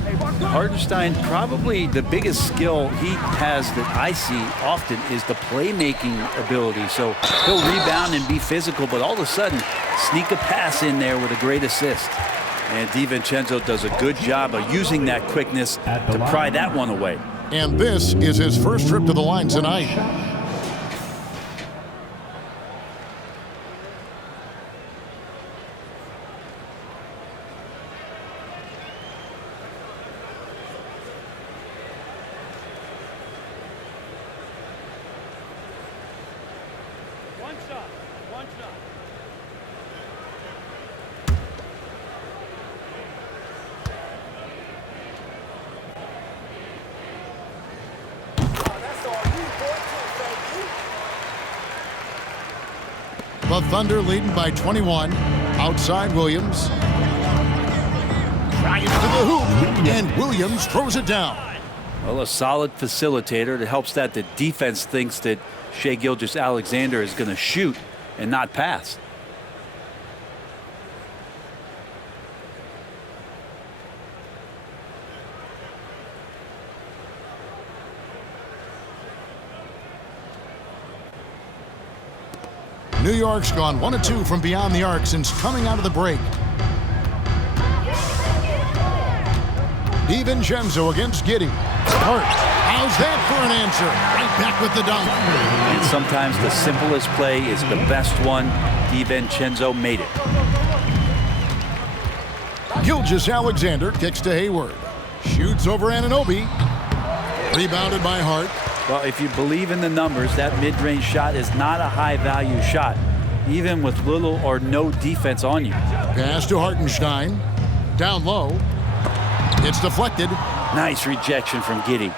Hartenstein, probably the biggest skill he has that I see often is the playmaking ability. So he'll rebound and be physical, but all of a sudden sneak a pass in there with a great assist. And DiVincenzo does a good job of using that quickness to pry that one away. And this is his first trip to the line tonight. The Thunder leading by 21. Outside Williams. Trying to the hoop, and Williams throws it down. Well, a solid facilitator that helps that the defense thinks that Shai Gilgeous-Alexander is going to shoot and not pass. New York's gone 1 of 2 from beyond the arc since coming out of the break. DiVincenzo against Giddey. Hart. How's that for an answer? Right back with the dunk. And sometimes the simplest play is the best one. DiVincenzo made it. Gilgeous-Alexander kicks to Hayward. Shoots over Anunoby. Rebounded by Hart. Well, if you believe in the numbers, that mid-range shot is not a high-value shot, even with little or no defense on you. Pass to Hartenstein. Down low. It's deflected. Nice rejection from Giddey.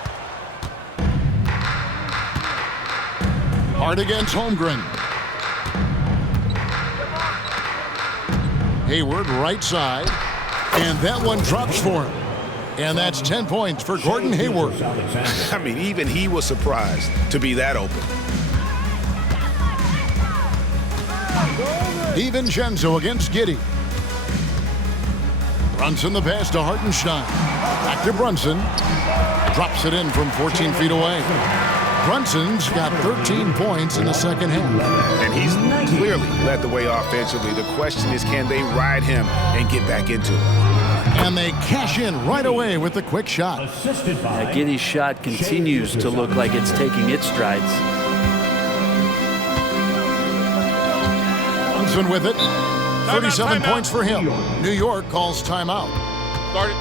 Hart against Holmgren. Hayward right side. And that one drops for him. And that's 10 points for Gordon Hayward. I mean, even he was surprised to be that open. DiVincenzo against Giddey. Brunson the pass to Hartenstein. Back to Brunson. Drops it in from 14 feet away. Brunson's got 13 points in the second half. And he's clearly led the way offensively. The question is, can they ride him and get back into it? And they cash in right away with the quick shot. Giddey's shot continues to look like it's taking its strides. Brunson with it. 37 points for him. New York calls timeout. Start it.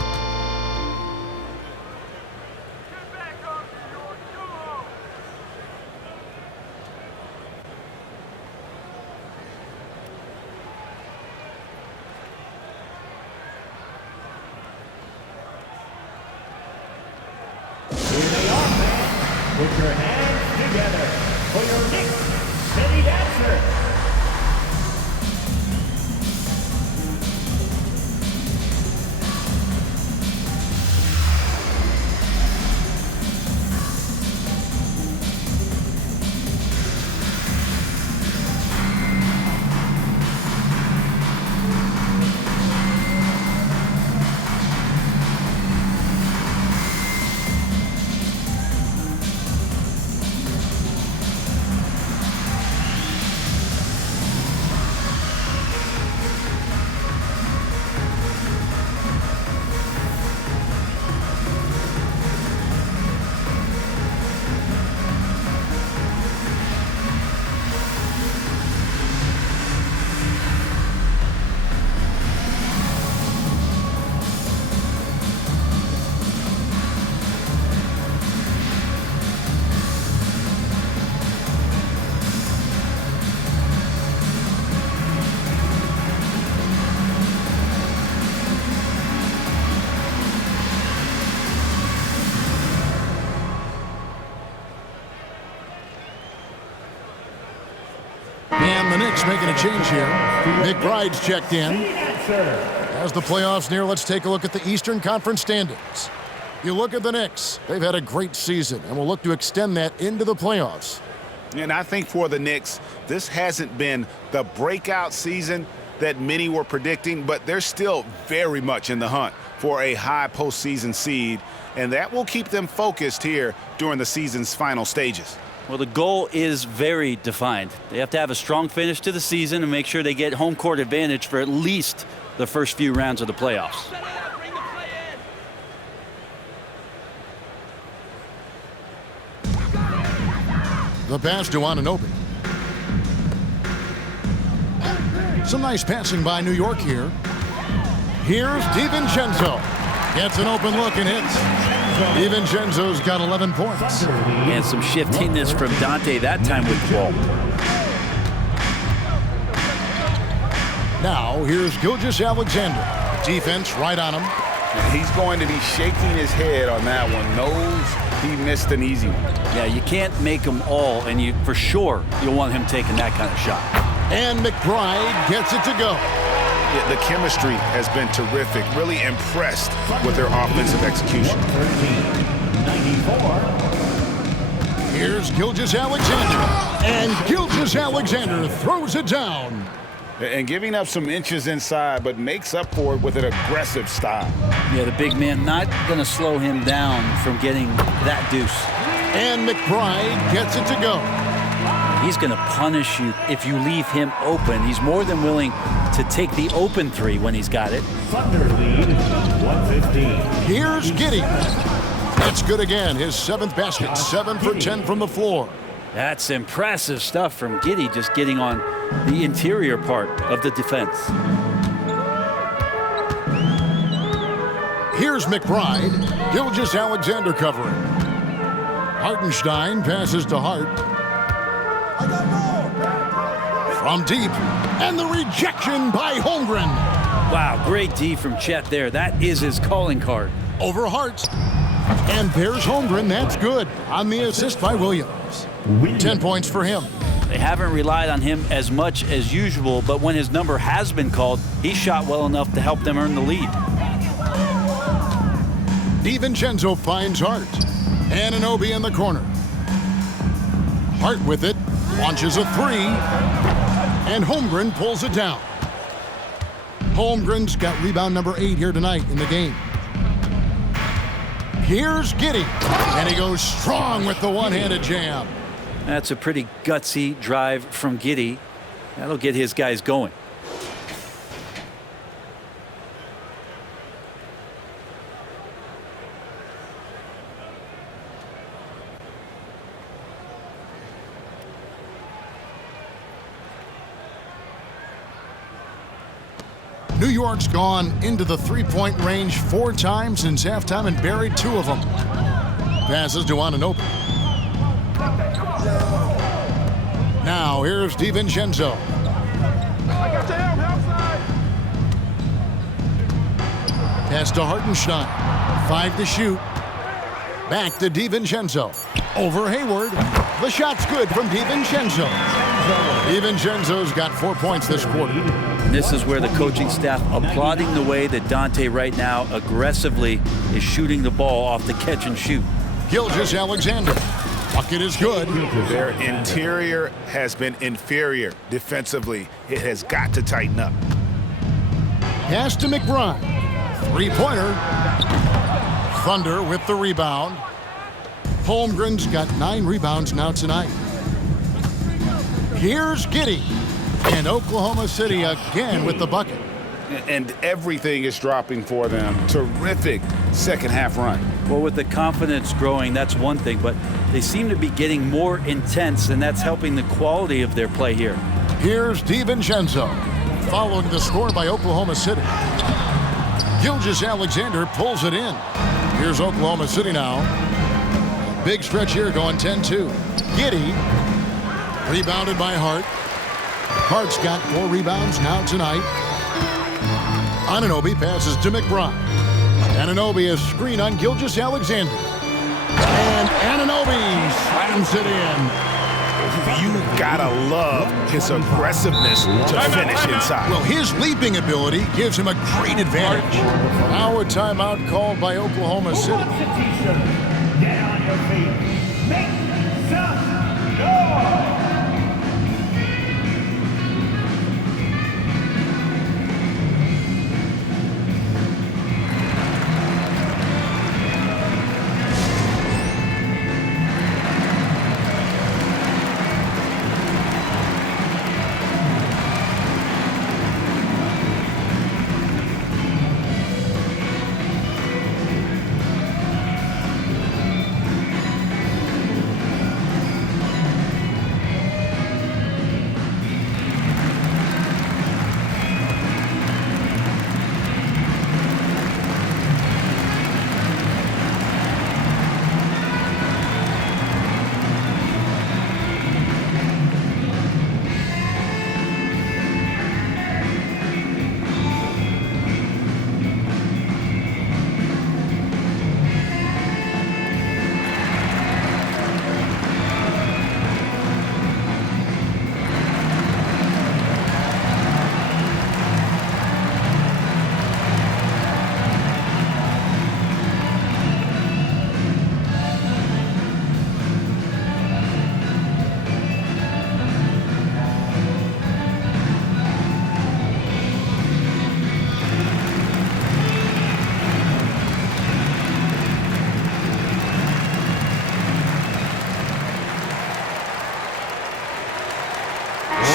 Put your hands together for your Knicks City Dancer. And the Knicks making a change here. McBride's checked in. As the playoffs near, let's take a look at the Eastern Conference standings. You look at the Knicks. They've had a great season and will look to extend that into the playoffs. And I think for the Knicks, this hasn't been the breakout season that many were predicting, but they're still very much in the hunt for a high postseason seed, and that will keep them focused here during the season's final stages. Well, the goal is very defined. They have to have a strong finish to the season and make sure they get home court advantage for at least the first few rounds of the playoffs. The pass to Anunoby. Some nice passing by New York here. Here's DiVincenzo. Gets an open look and hits. DiVincenzo's got 11 points. And some shiftiness from Dante that time with the ball. Now here's Gilgeous-Alexander. Defense right on him. And he's going to be shaking his head on that one. Knows he missed an easy one. Yeah, you can't make them all, and you for sure you'll want him taking that kind of shot. And McBride gets it to go. Yeah, the chemistry has been terrific. Really impressed with their offensive execution. 94. Here's Gilgeous-Alexander. And Gilgeous-Alexander throws it down. And giving up some inches inside, but makes up for it with an aggressive style. Yeah, the big man not going to slow him down from getting that deuce. And McBride gets it to go. He's going to punish you if you leave him open. He's more than willing to take the open three when he's got it. Thunder lead, 115. Here's Giddey. That's good again. His 7th basket, 7 for 10 from the floor. That's impressive stuff from Giddey, just getting on the interior part of the defense. Here's McBride. Gilgeous-Alexander covering. Hartenstein passes to Hart. From deep, and the rejection by Holmgren. Wow, great D from Chet there. That is his calling card. Over Hart. And there's Holmgren. That's good on the assist by Williams. 10 points for him. They haven't relied on him as much as usual, but when his number has been called, he shot well enough to help them earn the lead. DiVincenzo finds Hart. Anunoby in the corner. Hart with it. Launches a three. And Holmgren pulls it down. Holmgren's got rebound number 8 here tonight in the game. Here's Giddey. And he goes strong with the one-handed jam. That's a pretty gutsy drive from Giddey. That'll get his guys going. New York's gone into the three-point range 4 times since halftime and buried 2 of them. Passes to Anunoby. Now here's DiVincenzo. Pass to Hartenstein. 5 to shoot. Back to DiVincenzo. Over Hayward. The shot's good from DiVincenzo. DiVincenzo's got 4 points this quarter. This is where the coaching staff applauding the way that Dante right now aggressively is shooting the ball off the catch and shoot. Gilgeous-Alexander. Bucket is good. Their interior has been inferior defensively. It has got to tighten up. Pass to McBride. 3-pointer. Thunder with the rebound. Holmgren's got 9 rebounds now tonight. Here's Giddey. And Oklahoma City again with the bucket. And everything is dropping for them. Terrific second half run. Well, with the confidence growing, that's one thing, but they seem to be getting more intense, and that's helping the quality of their play here. Here's DiVincenzo, following the score by Oklahoma City. Gilgeous-Alexander pulls it in. Here's Oklahoma City now. Big stretch here going 10-2. Giddey, rebounded by Hart. Hart's got 4 rebounds now tonight. Anunoby passes to McBride. Anunoby is screen on Gilgeous-Alexander. And Anunoby slams it in. You gotta love his aggressiveness to finish inside. Well, his leaping ability gives him a great advantage. Now a timeout called by Oklahoma City. Get on your feet. Make some noise.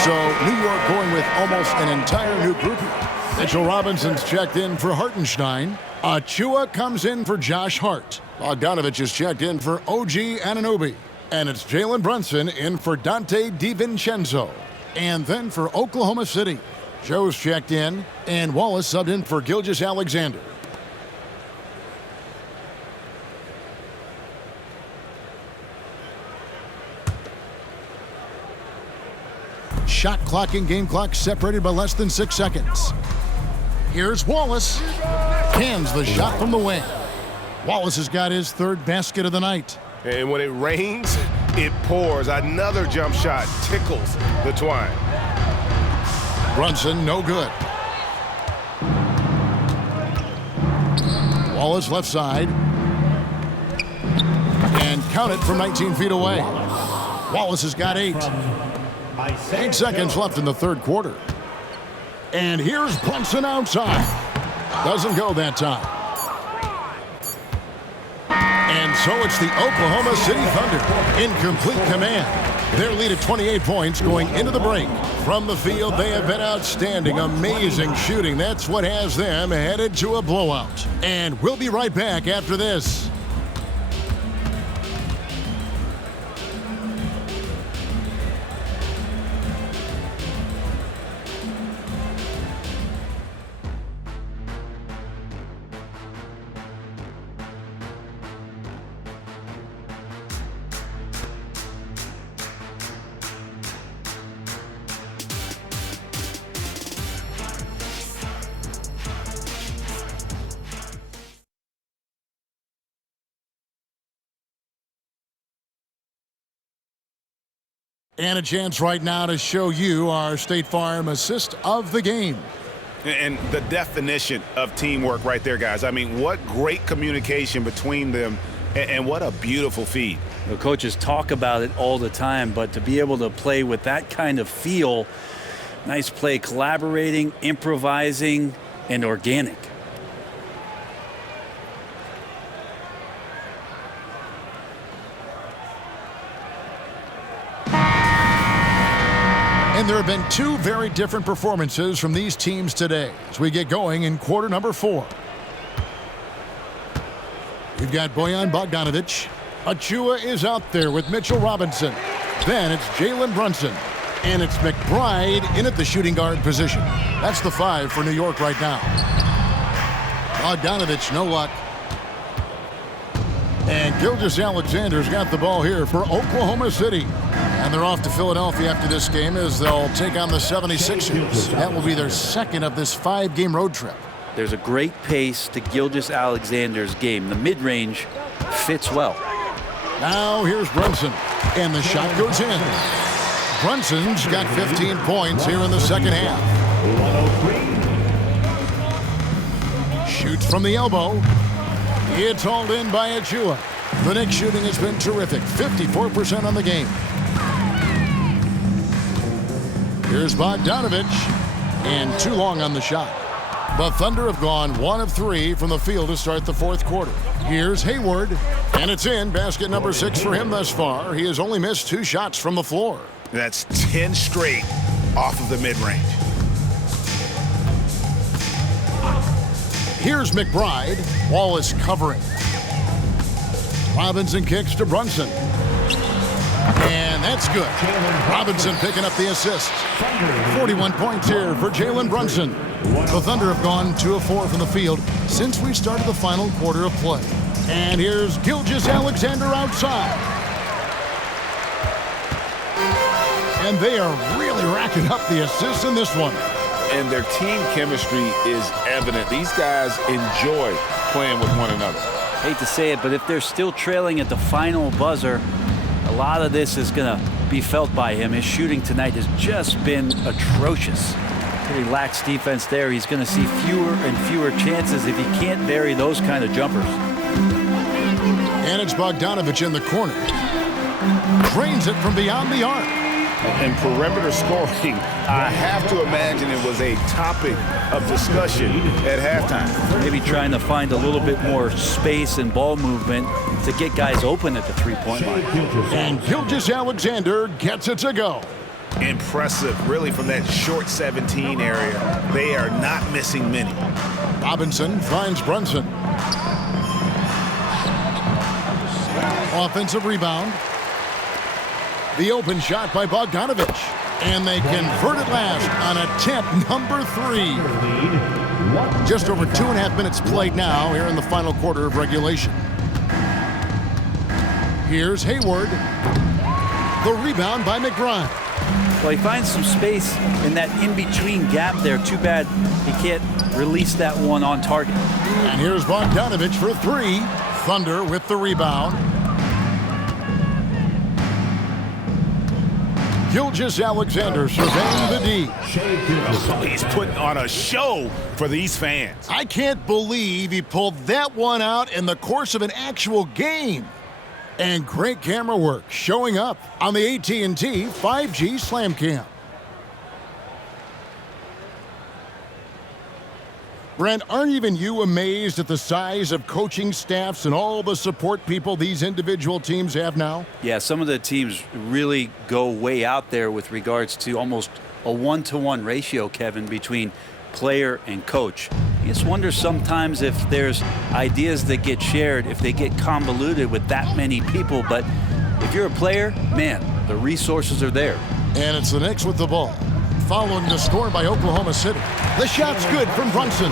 So New York going with almost an entire new group here. Mitchell Robinson's checked in for Hartenstein. Achua comes in for Josh Hart. Bogdanovich is checked in for OG Anunoby. And it's Jalen Brunson in for Dante DiVincenzo. And then for Oklahoma City, Joe's checked in, and Wallace subbed in for Gilgeous-Alexander. Shot clock and game clock separated by less than 6 seconds. Here's Wallace. Cans the shot from the wing. Wallace has got his third basket of the night. And when it rains, it pours. Another jump shot tickles the twine. Brunson, no good. Wallace left side. And count it from 19 feet away. Wallace has got 8. 8 seconds left in the third quarter. And here's Brunson outside. Doesn't go that time. And so it's the Oklahoma City Thunder in complete command. Their lead at 28 points going into the break. From the field, they have been outstanding. Amazing shooting. That's what has them headed to a blowout. And we'll be right back after this. And a chance right now to show you our State Farm assist of the game. And the definition of teamwork right there, guys. I mean, what great communication between them, and what a beautiful feed. The coaches talk about it all the time, but to be able to play with that kind of feel, nice play, collaborating, improvising, and organic. And there have been 2 very different performances from these teams today as we get going in quarter number 4. We've got Bojan Bogdanović. Achua is out there with Mitchell Robinson. Then it's Jalen Brunson. And it's McBride in at the shooting guard position. That's the 5 for New York right now. Bogdanović, no luck. And Gilgeous-Alexander's got the ball here for Oklahoma City. And they're off to Philadelphia after this game as they'll take on the 76ers. That will be their second of this 5-game road trip. There's a great pace to Gilgeous-Alexander's game. The mid-range fits well. Now here's Brunson. And the shot goes in. Brunson's got 15 points here in the second half. Shoots from the elbow. It's hauled in by Achua. The Knicks shooting has been terrific. 54% on the game. Here's Bogdanović. And too long on the shot. The Thunder have gone 1 of 3 from the field to start the fourth quarter. Here's Hayward. And it's in. Basket number 6 for him thus far. He has only missed 2 shots from the floor. That's 10 straight off of the mid-range. Here's McBride. Wallace covering. Robinson kicks to Brunson. And that's good. Robinson picking up the assist. 41 points here for Jalen Brunson. The Thunder have gone 2 of 4 from the field since we started the final quarter of play. And here's Gilgeous-Alexander outside. And they are really racking up the assists in this one. And their team chemistry is evident. These guys enjoy playing with one another. Hate to say it, but if they're still trailing at the final buzzer, a lot of this is going to be felt by him. His shooting tonight has just been atrocious. Pretty lax defense there. He's going to see fewer and fewer chances if he can't vary those kind of jumpers. And it's Bogdanović in the corner. Drains it from beyond the arc. And perimeter scoring, I have to imagine it was a topic of discussion at halftime. Maybe trying to find a little bit more space and ball movement to get guys open at the three-point line. And Gilgeous-Alexander gets it to go. Impressive, really, from that short 17 area. They are not missing many. Robinson finds Brunson. Offensive rebound. The open shot by Bogdanovich. And they convert it last on attempt number 3. Just over 2.5 minutes played now here in the final quarter of regulation. Here's Hayward. The rebound by McBride. Well, he finds some space in that in-between gap there. Too bad he can't release that one on target. And here's Bogdanovich for 3. Thunder with the rebound. Gilgeous-Alexander surveying the D. Oh, he's putting on a show for these fans. I can't believe he pulled that one out in the course of an actual game. And great camera work showing up on the AT&T 5G Slam Cam. Brent, aren't even you amazed at the size of coaching staffs and all the support people these individual teams have now? Yeah, some of the teams really go way out there with regards to almost a 1-to-1 ratio, Kevin, between player and coach. You just wonder sometimes if there's ideas that get shared, if they get convoluted with that many people. But if you're a player, man, the resources are there. And it's the Knicks with the ball, following the score by Oklahoma City. The shot's good from Brunson.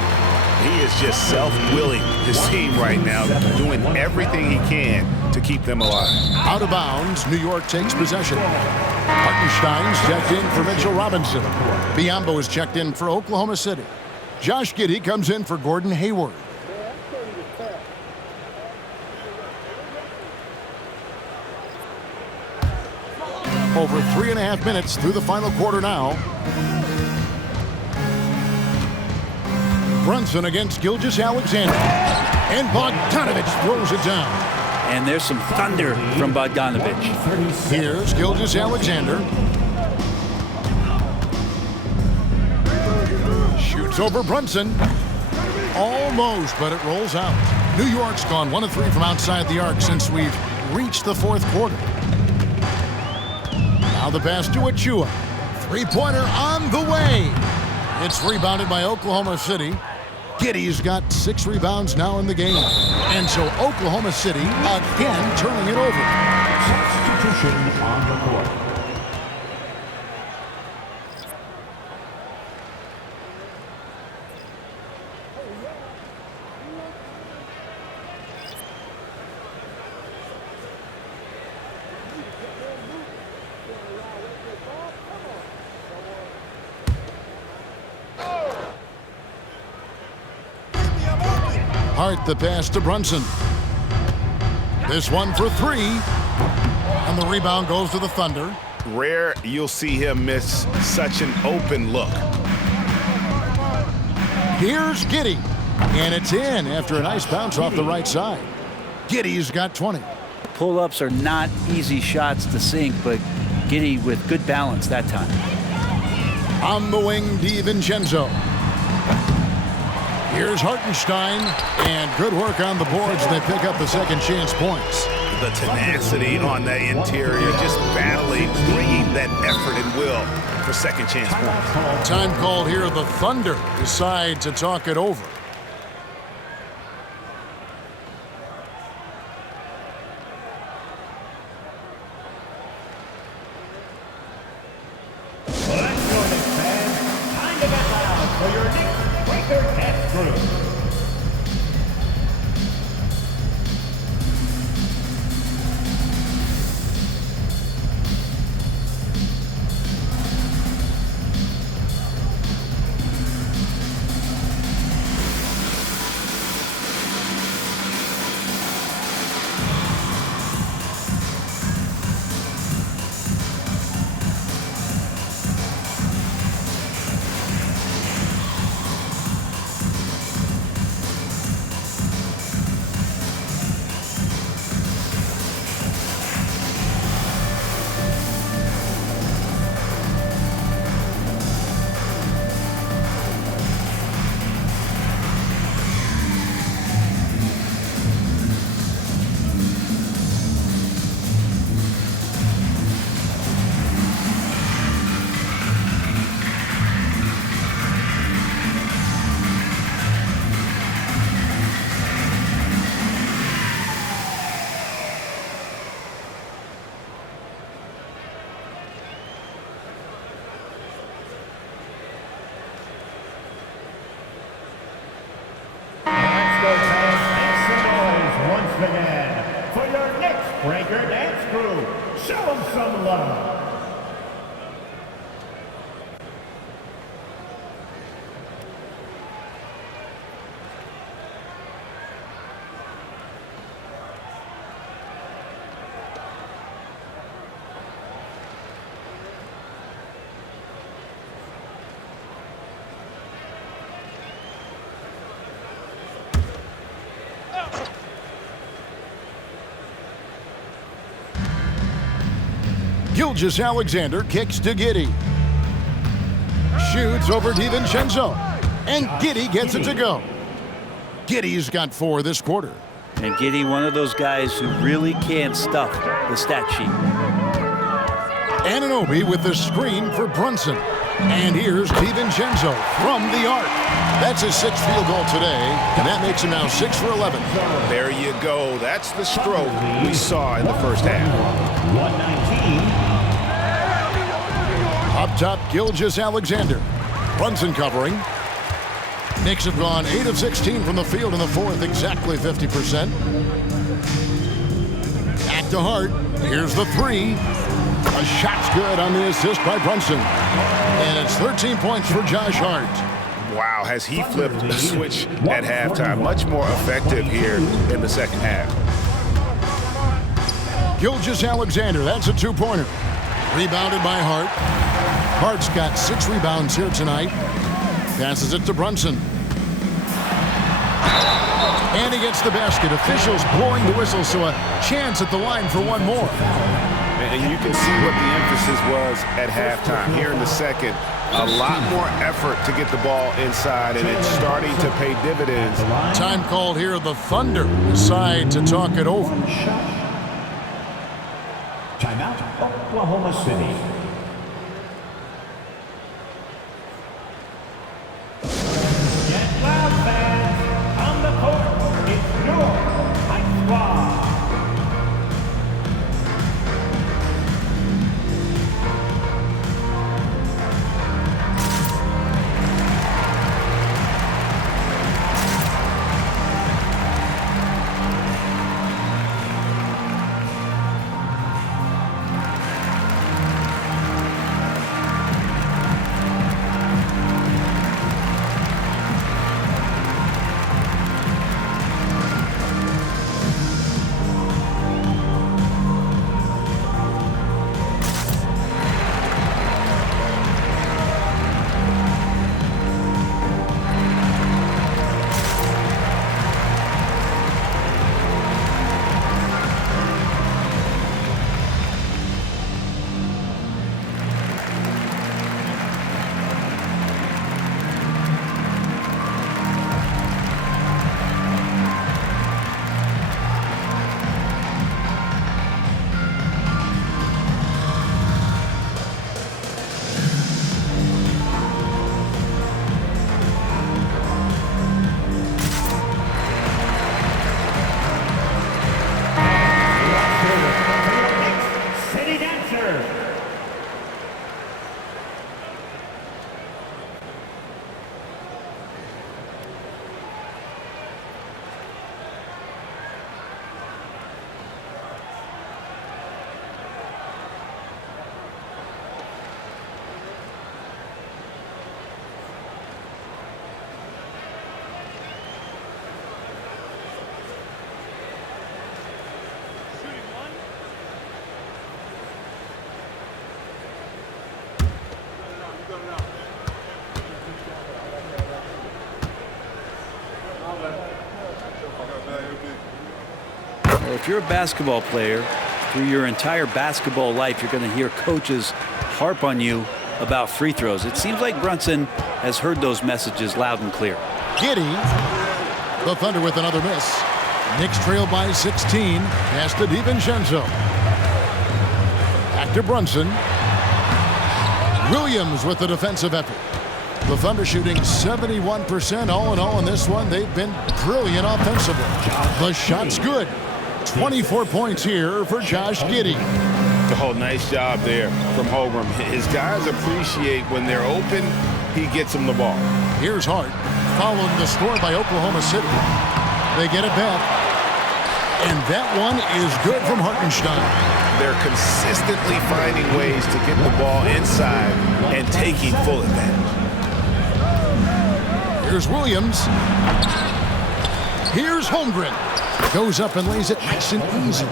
He is just self-willing his team right now, doing everything he can to keep them alive. Out of bounds, New York takes possession. Hartenstein's checked in for Mitchell Robinson. Biyombo is checked in for Oklahoma City. Josh Giddey comes in for Gordon Hayward. Over 3.5 minutes through the final quarter now. Brunson against Gilgeous-Alexander. And Bogdanovich throws it down. And there's some thunder from Bogdanovich. Here's Gilgeous-Alexander. Shoots over Brunson. Almost, but it rolls out. New York's gone 1 of 3 from outside the arc since we've reached the fourth quarter. Now the pass to Achua. 3-pointer on the way. It's rebounded by Oklahoma City. Giddey's got 6 rebounds now in the game. And so Oklahoma City again turning it over. Substitution on the court. Hart the pass to Brunson. This one for 3. And the rebound goes to the Thunder. Rare you'll see him miss such an open look. Here's Giddey. And it's in after a nice bounce off the right side. Giddey's got 20. Pull-ups are not easy shots to sink, but Giddey with good balance that time. On the wing, DiVincenzo. Here's Hartenstein, and good work on the boards. They pick up the second chance points. The tenacity on the interior, just battling, bringing that effort and will for second chance points. Time called here. The Thunder decide to talk it over. Let's go, Knicks fans. Time to get loud for your Knicks Breaker Test Group. Show him some love. Gilgeous-Alexander kicks to Giddey. Shoots over DiVincenzo. And Giddey gets it to go. Giddey's got 4 this quarter. And Giddey, one of those guys who really can't stuff the stat sheet. Anunoby with the screen for Brunson. And here's DiVincenzo from the arc. That's his 6th field goal today, and that makes him now 6 for 11. There you go. That's the stroke we saw in the first half. 119. Up top, Gilgeous-Alexander. Brunson covering. Knicks have gone 8 of 16 from the field in the 4th, exactly 50%. Back to Hart. Here's the 3. A shot's good on the assist by Brunson. And it's 13 points for Josh Hart. Wow, has he flipped the switch at halftime. Much more effective here in the second half. Gilgeous-Alexander, that's a 2-pointer. Rebounded by Hart. Hart's got 6 rebounds here tonight. Passes it to Brunson. And he gets the basket. Officials blowing the whistle, so a chance at the line for one more. And you can see what the emphasis was at halftime. Here in the second, a lot more effort to get the ball inside, and it's starting to pay dividends. Time called here. The Thunder decide to talk it over. Timeout, Oklahoma City. Get loud, fans. On the court, it's your Hype Squad. If you're a basketball player, through your entire basketball life, you're going to hear coaches harp on you about free throws. It seems like Brunson has heard those messages loud and clear. Giddey, the Thunder with another miss. Knicks trail by 16. Pass to DiVincenzo. Back to Brunson. Williams with the defensive effort. The Thunder shooting 71% all in all in this one. They've been brilliant offensively. The shot's good. 24 points here for Josh Giddey. Oh, nice job there from Holmgren. His guys appreciate when they're open, he gets them the ball. Here's Hart, following the score by Oklahoma City. They get it back. And that one is good from Hartenstein. They're consistently finding ways to get the ball inside and taking full advantage. Here's Williams. Here's Holmgren. Goes up and lays it nice and easy.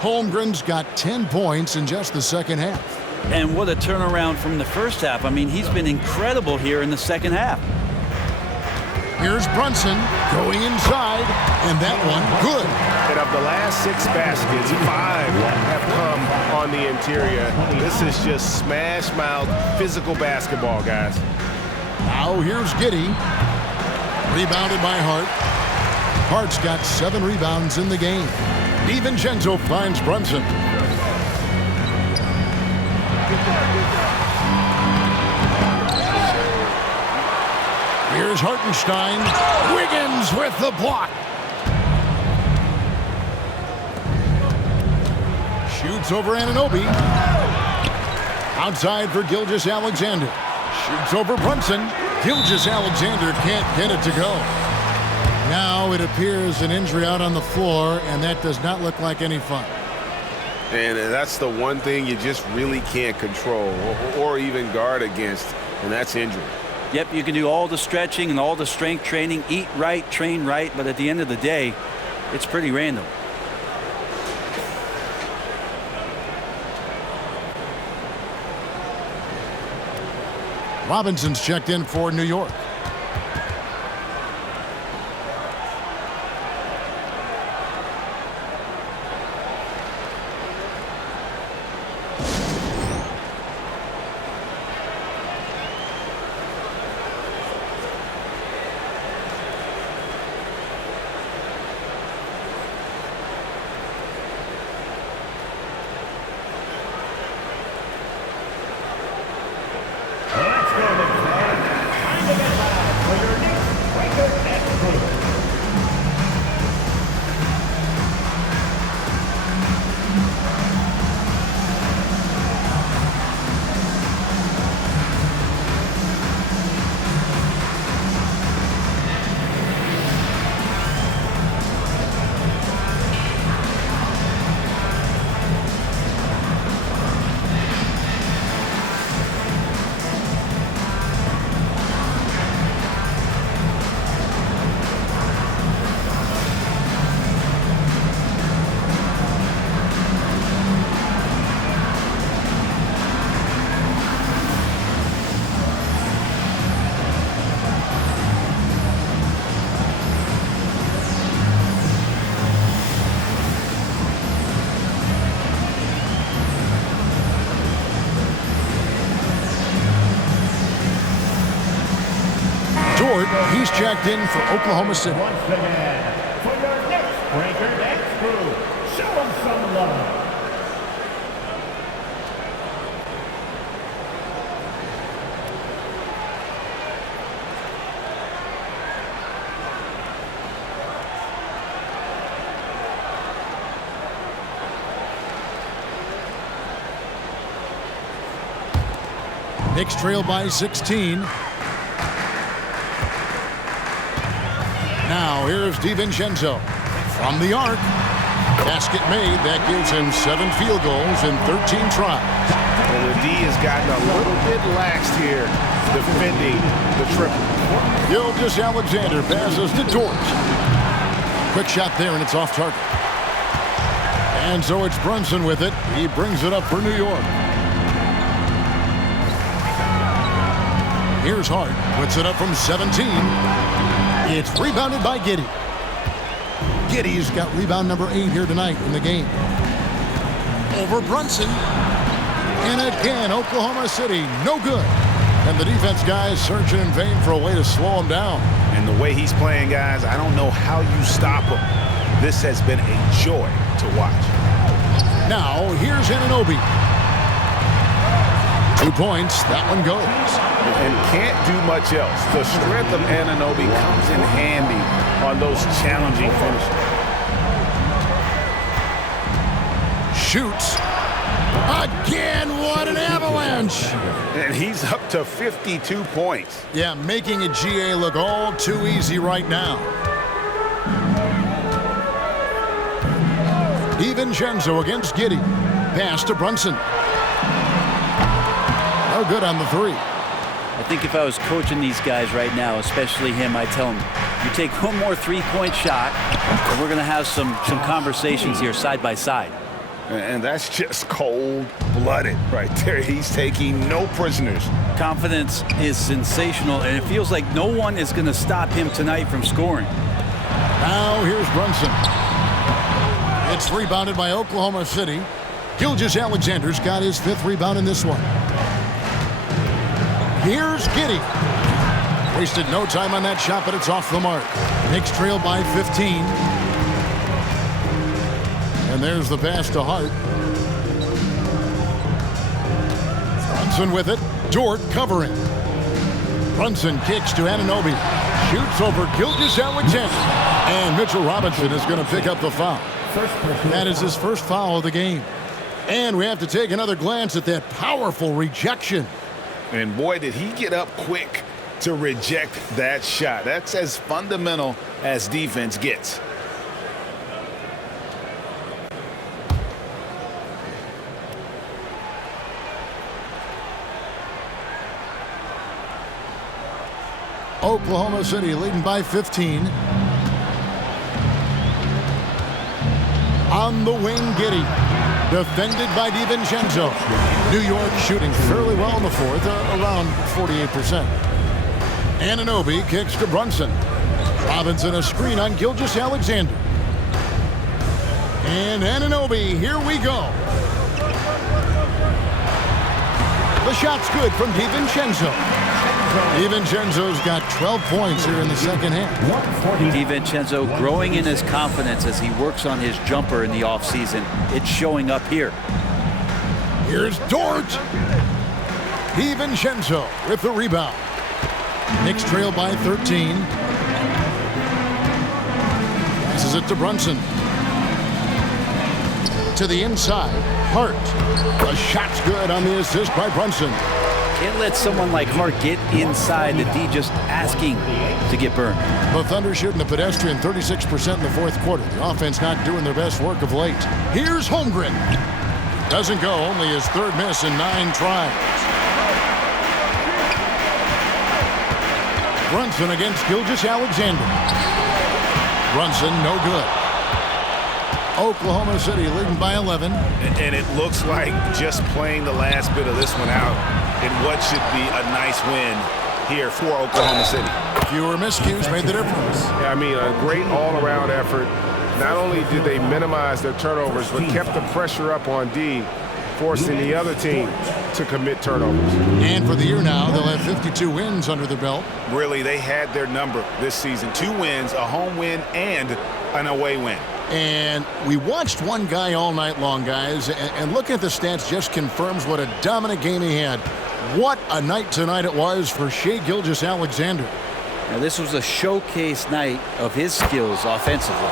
Holmgren's got 10 points in just the second half. And what a turnaround from the first half. I mean, he's been incredible here in the second half. Here's Brunson going inside, and that one good. And of the last 6 baskets, 5 have come on the interior. This is just smash mouth physical basketball, guys. Now here's Giddey. Rebounded by Hart. Hart's got 7 rebounds in the game. DiVincenzo finds Brunson. Here's Hartenstein. Wiggins with the block. Shoots over Anunoby. Outside for Gilgeous-Alexander. Shoots over Brunson. Gilgeous-Alexander can't get it to go. Now it appears an injury out on the floor, and that does not look like any fun. And that's the one thing you just really can't control or even guard against, and that's injury. Yep, you can do all the stretching and all the strength training, eat right, train right, but at the end of the day, it's pretty random. Robinson's checked in for New York. He's checked in for Oklahoma City. Once again, for your next breaker, next crew, show them some love. Knicks trail by 16. Now here's DiVincenzo from the arc. Basket made. That gives him 7 field goals in 13 tries. Well, the D has gotten a little bit laxed here defending the triple. Gilgeous-Alexander passes to Torch. Quick shot there, and it's off target. And so it's Brunson with it. He brings it up for New York. Here's Hart. Puts it up from 17. It's rebounded by Giddey. Giddey's got rebound number 8 here tonight in the game. Over Brunson. And again, Oklahoma City, no good. And the defense guys searching in vain for a way to slow him down. And the way he's playing, guys, I don't know how you stop him. This has been a joy to watch. Now, here's Anunoby. 2 points. That one goes. And can't do much else. The strength of Anunoby comes in handy on those challenging finishes. Shoots. Again, what an avalanche. And he's up to 52 points. Yeah, making a GA look all too easy right now. DiVincenzo against Giddey. pass to Brunson. No good on the three. I think if I was coaching these guys right now, especially him, I'd tell him, you take one more three-point shot, and we're going to have some conversations here side by side. And that's just cold-blooded right there. He's taking no prisoners. Confidence is sensational, and it feels like no one is going to stop him tonight from scoring. Now here's Brunson. It's rebounded by Oklahoma City. Gilgeous-Alexander's got his 5th rebound in this one. Here's Giddey. Wasted no time on that shot, but it's off the mark. Knicks trail by 15. And there's the pass to Hart. Brunson with it. Dort covering. Brunson kicks to Anunoby. Shoots over Gilgeous-Alexander. And Mitchell Robinson is going to pick up the foul. That is his first foul of the game. And we have to take another glance at that powerful rejection. And boy, did he get up quick to reject that shot. That's as fundamental as defense gets. Oklahoma City leading by 15. On the wing, Giddey. Defended by DiVincenzo. New York shooting fairly well in the fourth, around 48%. Anunoby kicks to Brunson. Robinson a screen on Gilgeous-Alexander. And Anunoby, here we go. The shot's good from DiVincenzo. DiVincenzo's got 12 points here in the second half. DiVincenzo growing in his confidence as he works on his jumper in the offseason. It's showing up here. Here's Dort. DiVincenzo with the rebound. Knicks trail by 13. Passes it to Brunson. To the inside. Hart. The shot's good on the assist by Brunson. Can't let someone like Hart get inside the D just asking to get burned. The Thunder shooting the pedestrian 36% in the fourth quarter. The offense not doing their best work of late. Here's Holmgren. Doesn't go, only his 3rd miss in 9 tries. Brunson against Gilgeous-Alexander. Brunson, no good. Oklahoma City leading by 11. And it looks like just playing the last bit of this one out in what should be a nice win here for Oklahoma City. Fewer miscues made the difference. Yeah, I mean, a great all-around effort. Not only did they minimize their turnovers, but kept the pressure up on D, forcing the other team to commit turnovers. And for the year now, they'll have 52 wins under their belt. Really, they had their number this season. 2 wins, a home win, and an away win. And we watched one guy all night long, guys, and looking at the stats just confirms what a dominant game he had. What a night tonight it was for Shai Gilgeous-Alexander. Now, this was a showcase night of his skills offensively.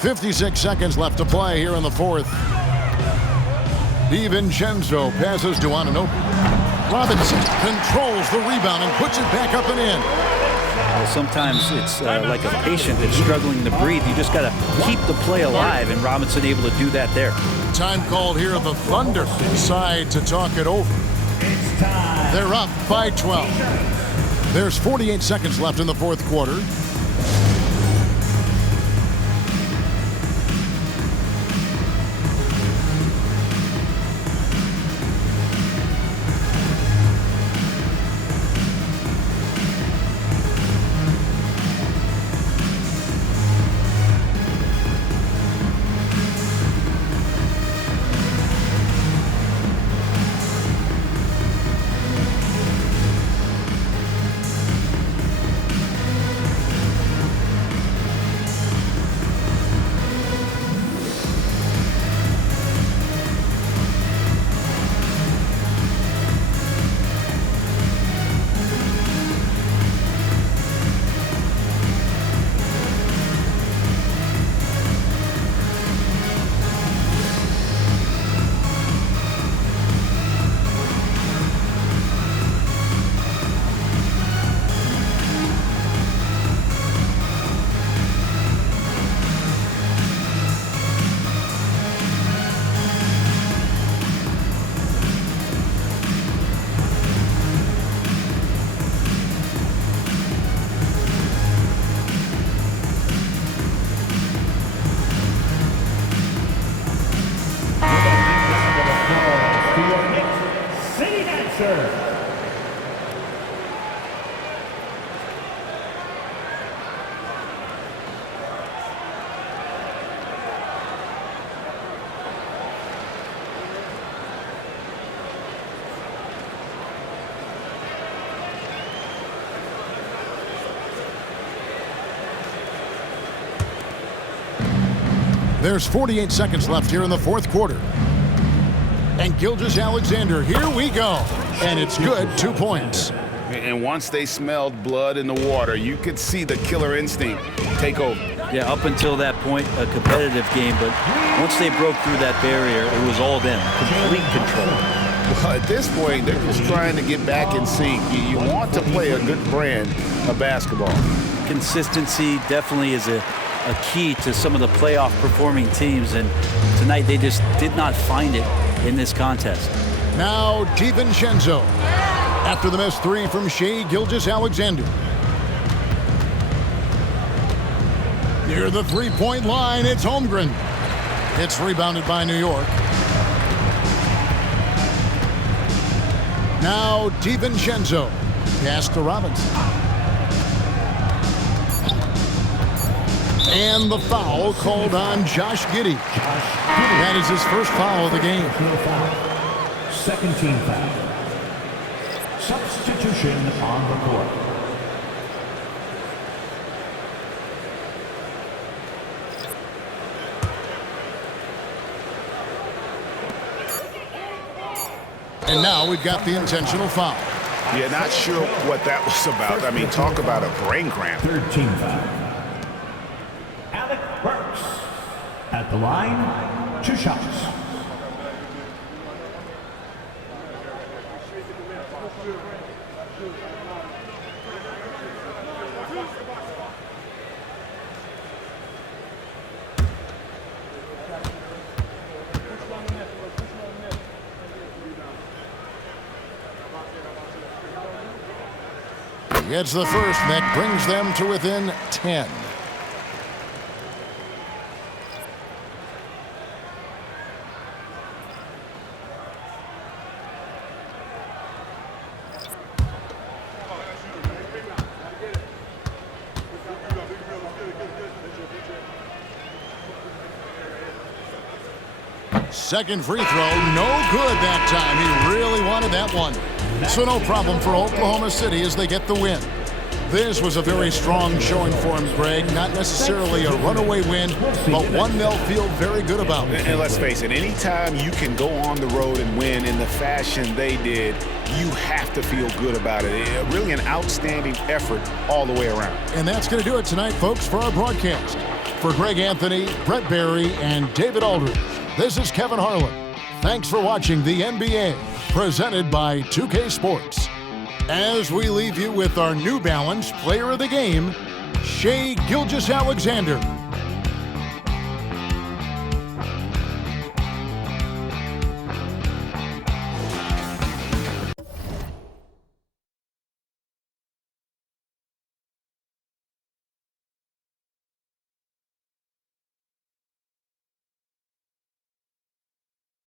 56 seconds left to play here in the fourth. DiVincenzo passes to Anunoby. Robinson controls the rebound and puts it back up and in. Well, sometimes it's like a patient that's struggling to breathe. You just got to keep the play alive, and Robinson able to do that there. Time called here. The Thunder decide to talk it over. They're up by 12. There's 48 seconds left in the fourth quarter. There's 48 seconds left here in the fourth quarter. And Gilgeous-Alexander, here we go. And it's good, 2 points. And once they smelled blood in the water, you could see the killer instinct take over. Yeah, up until that point, a competitive game, but once they broke through that barrier, it was all them, complete control. Well, at this point, they're just trying to get back in sync. You want to play a good brand of basketball. Consistency definitely is a key to some of the playoff performing teams, and tonight they just did not find it in this contest. Now DiVincenzo after the missed three from Shai Gilgeous-Alexander. Near the three-point line, it's Holmgren. It's rebounded by New York. Now DiVincenzo. Pass to Robinson. And the foul called on Josh Giddey. That is his first foul of the game. Second team foul. Substitution on the court. And now we've got the intentional foul. Yeah, not sure what that was about. I mean, talk about a brain cramp. Third team foul. Alec Burks at the line, 2 shots. Gets the first, and that brings them to within 10. Second free throw, no good that time. He really wanted that one. So no problem for Oklahoma City as they get the win. This was a very strong showing for him, Greg. Not necessarily a runaway win, but one they'll feel very good about. And let's face it, anytime you can go on the road and win in the fashion they did, you have to feel good about it. Really an outstanding effort all the way around. And that's going to do it tonight, folks, for our broadcast. For Greg Anthony, Brett Barry, and David Aldridge, this is Kevin Harlan. Thanks for watching the NBA, presented by 2K Sports. As we leave you with our New Balance Player of the Game, Shai Gilgeous-Alexander.